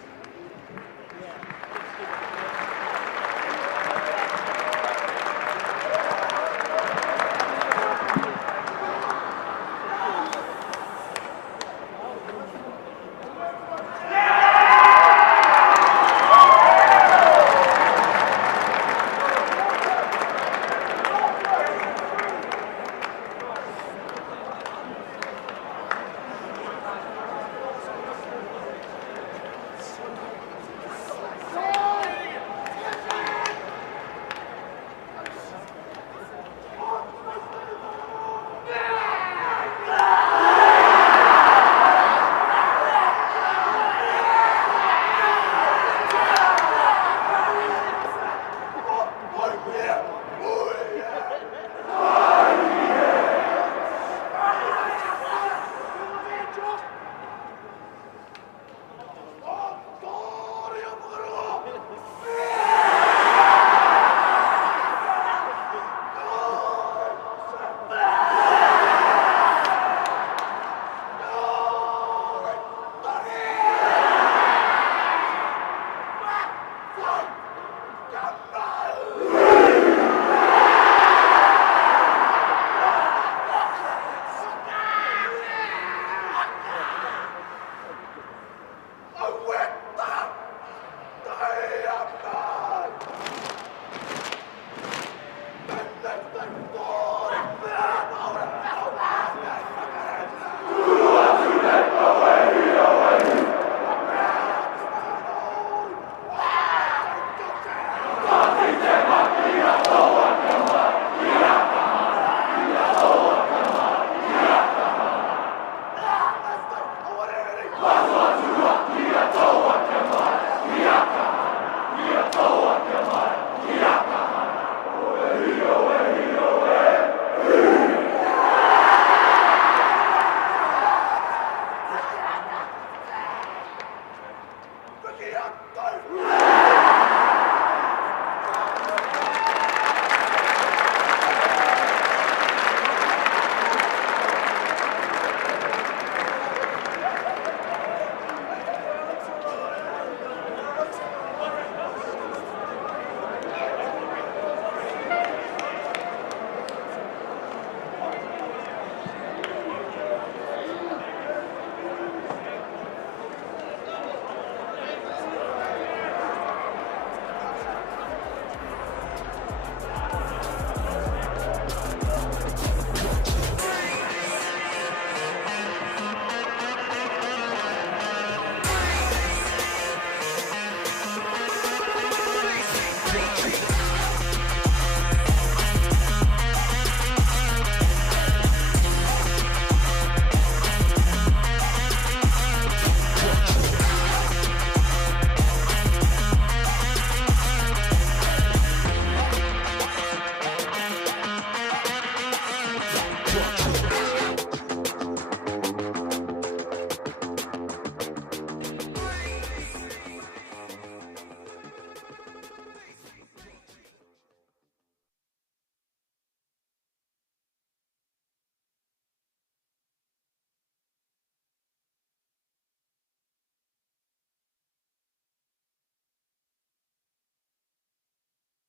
Ia toa te mai, ia ka